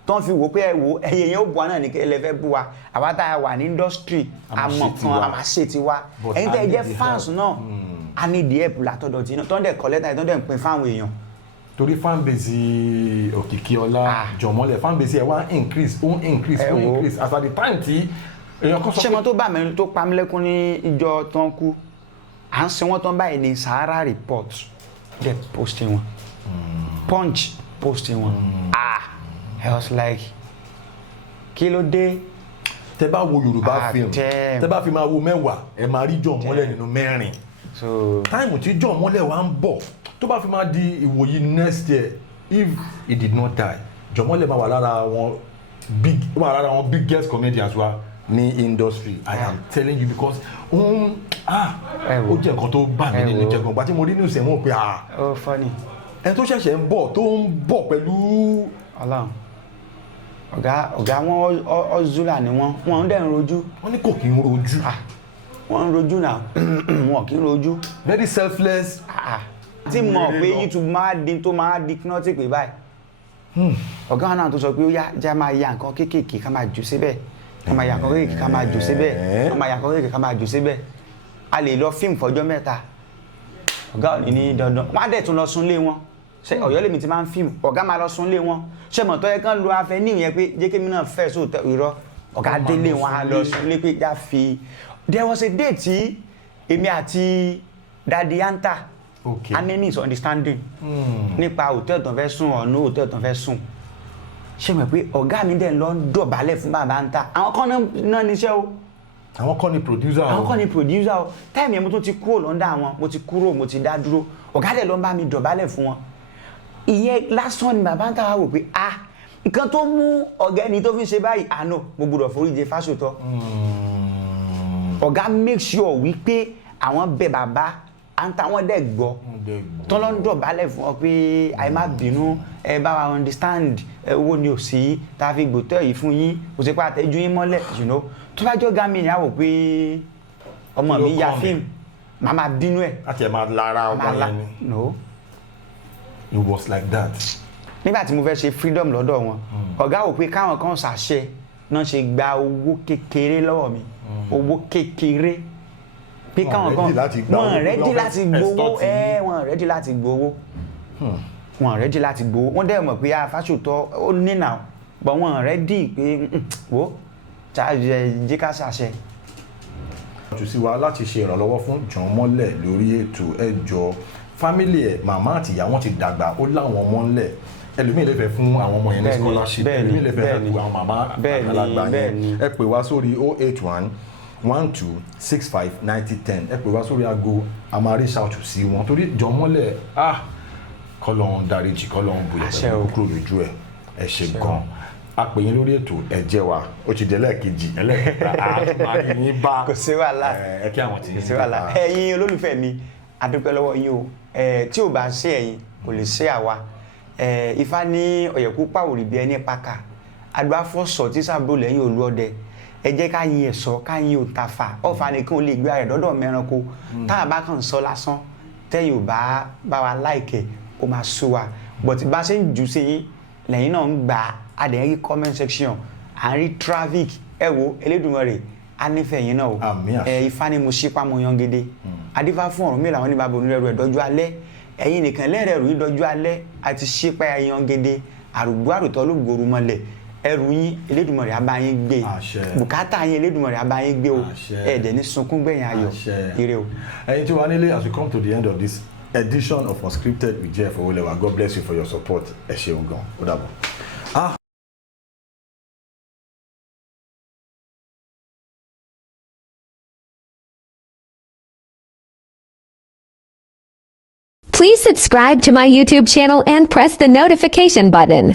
tó ń fi wò pé ẹ̀yẹ yẹn ó bu wa náà ní ẹlẹ́fẹ́ bu wa àwa tá a wà ní industry àmọ̀ kan àmà ṣe ti wa ẹ̀yin tẹ́ ẹ jẹ́ fans náà a ní the help látọ̀dọ̀ tí tó ń dẹ̀ kọ́ lẹ́tà yẹn tó ń dẹ̀ ń pín fáwọn èèyàn. torí fanbase Òkìkíọlá Jọ̀mọ́lẹ̀ fanbase ẹ̀ wá increase as at the time tí èèyàn kan sọ pé. ṣé mo tó bá mi tó pa mí lẹ́kún ní ìjọ tó ń kú à ń sin wọ́n tó ń báyìí ní Sahara report dẹ̀ posting wọn Punch posting wọn I was like kí ló dé. tẹ bá wo Yorùbá film tẹ bá fi máa wo mẹ́wàá ẹ máa rí Jọ̀mọ́lẹ̀ nínú mẹ́rin so táìmù tí Jọmọ́lẹ̀ wa ń bọ̀ tó bá fi máa di ìwòyí next year if he did not die Jọmọ́lẹ̀ máa wà lára àwọn biggest comedians wa ní industry I am telling you because ó jẹ́ nǹkan tó bà mí nínú jẹ́ gan gbà tí mo rí news ẹ̀ mọ̀ pé ó funny ẹni tó ṣẹ̀ṣẹ̀ ń bọ̀ tó ń bọ̀ pẹ̀lú Ọlọ́run ọ̀gá wọn ọ̀zúlà ni wọ́n ń dẹ̀ ń rojú. wọ́n ní kò kí ń rojú. wọ́n ń rojú náà wọn kì í rojú. very selfless. tí mọ̀ pé YouTube máa di kíná tí pé báyìí. ọ̀gá wọn náà tó sọ pé ó yá já máa ya nǹkan kéékèèké ká máa jù síbẹ̀ ká máa ya nǹkan kéékèèké ká máa jù síbẹ̀ ká máa ya nǹkan kéékèèké ká máa jù síbẹ̀ a lè lọ fíìmù fọjọ́ mẹ́ta ọ̀gá ò ní dandan wọ́n á dẹ̀ tún lọ sunlé wọn ṣe Ọ̀yọ́ lèmi ti máa ń fíìmù ọ̀gá máa lọ sunlé wọn ṣe mọ̀ tó yẹ kán lu afẹ́ ní ìyẹn pé jẹ́ kémi náà fẹ́ sóòtẹ́ irọ́ ọ̀gá délé wọn á lọ sunlé pé já fi there was a day tí èmi àti Daddy Anta a ní misunderstanding nípa hòtẹ́ẹ̀lì tó fẹ́ sùn ọ̀nà hòtẹ́ẹ̀lì tó fẹ́ sùn ṣe mọ̀ pé ọ̀gá mi dẹ̀ lọ ń dọ̀bálẹ̀ fún bàbá Anta àwọn kan náà níṣẹ́ o àwọn kọ́ ni producer o táìmì yẹn mo tún ti kúrò lọ́ndà wọn mo ti kúrò mo ti dá dúró ọ̀gá dẹ̀ lọ ń bá mi dọ̀bálẹ̀ fún wọn ìyẹn lásán ni bàbá Anta wá wò pé nǹkan tó mú ọ̀gá ẹni tó fi ṣe báyìí àná mo gbọ́dọ̀ foríjì Fásótọ́ ọ̀gá make sure wípé àwọn bẹ bàbá Anta wọn dẹ̀ gbọ́ tọ́lọ́ ń dọ̀bálẹ̀ fún ọ pé àì má bínú ẹ bá wa understand owó ni ò sí tá a fi gbòtọ́ yìí fún yín kò sí pé àtẹ́jú yín mọ́lẹ̀ you know tó bá jọ gami ìyá wò pé ọmọ mi ya fíìmù màá máa bínú ẹ̀. láti ẹ̀ máa lára ọmọ yẹn ni. no. it was like that. nígbà tí mo fẹ́ ṣe freedom lọ́dọ̀ wọn ọ̀gá wò pé káwọn kan ṣàṣẹ náà ṣe gba owó kékeré lọ́wọ́ mi owó kékeré pé káwọn kan wọ́n rẹ́dí láti gbowó wọ́n rẹ́dí láti gbowó wọ́n rẹ́dí láti gbowó wọ́n dẹ̀ mọ̀ pé Fásótọ́ ó nínà bọ̀ wọ́n rẹ́dí pé wò jẹ́ ká ṣàṣẹ. jù sí wa láti ṣe ìrànlọ́wọ́ fún Jọmọ́lẹ̀ lórí ètò ẹjọ́ fámílì ẹ̀ màmá àti ìyá wọn ti dàgbà ó láwọn ọmọ ńlẹ̀ ẹlòmíì lè fẹ́ fún àwọn ọmọ yẹn ní scholarship ẹlòmíì lè fẹ́ fún àwọn màmá àgbàlagbà yẹn ẹ pè wá sórí 081-1265-9010 ẹ pè wá sórí aago amari shout sí wọn torí Jọmọ́lẹ̀ kọ́lọ́hún dáríjì kọ́lọ́hún bùyẹ̀ pẹ̀lú kúrò lójú ẹ ṣe gan a pè yín lórí ètò ẹ̀jẹ̀ wa ó ti délẹ̀ kejì ẹlẹ́kẹ̀ẹ́ta máa ní yín bá kò sí wàhálà ẹ kí àwọn tí kò sí wàhálà ẹ̀yin olólùfẹ́ mi a dúpẹ́ lọ́wọ́ yín o tí ò bá ṣe ẹ̀yin kò lè ṣe àwa Ifá ní ọ̀yẹ̀kú pàwòrì bí ẹni pàkà adúláfọ́sọ tí sábò lẹ́yìn olúọdẹ ẹ jẹ́ ká yin ẹ̀sọ́ ká yin òtàfà ọ̀fà nìkan ò lè gbé ara rẹ̀ dọ́dọ̀ mẹ́ranko táwọn bá kàn sọ lásán tẹ́yìn ò bá wa láìkẹ̀ ó máa sú wa but bá ṣe ń jù sí yín lẹ́yìn náà ń gbà adẹ̀rí comment section à ń rí traffic ẹ wo Elédùmarè á nífẹ̀ẹ́ yín náà o Ifá ni mo ṣípá mo yan gèdè adífá fún Ọ̀rúnmìlà àwọn ní bàbá onírẹ̀rù ẹ̀ dọ́jú alẹ́ ẹ̀yin nìkan lẹ́rẹ̀ẹ́rù yín dọ́jú alẹ́ àti ṣípá yan gèdè àrùgbó àrùtọ́ ló gbòòrò mọ́lẹ̀ ẹrù yín Elédùmarè á bá yín gbé bùkátà yín Elédùmarè á bá yín gbé o ẹ̀ẹ́dẹ̀ ní sunkún gbẹ̀yìn ayọ̀ ire o. ẹ̀yin tí wàá nílé as we come to the end of this edition of Unscripted with Jeff Owólẹ́wà God bless you for your support ẹ ṣeun gan ó dàbọ̀. Please subscribe to my YouTube channel and press the notification button.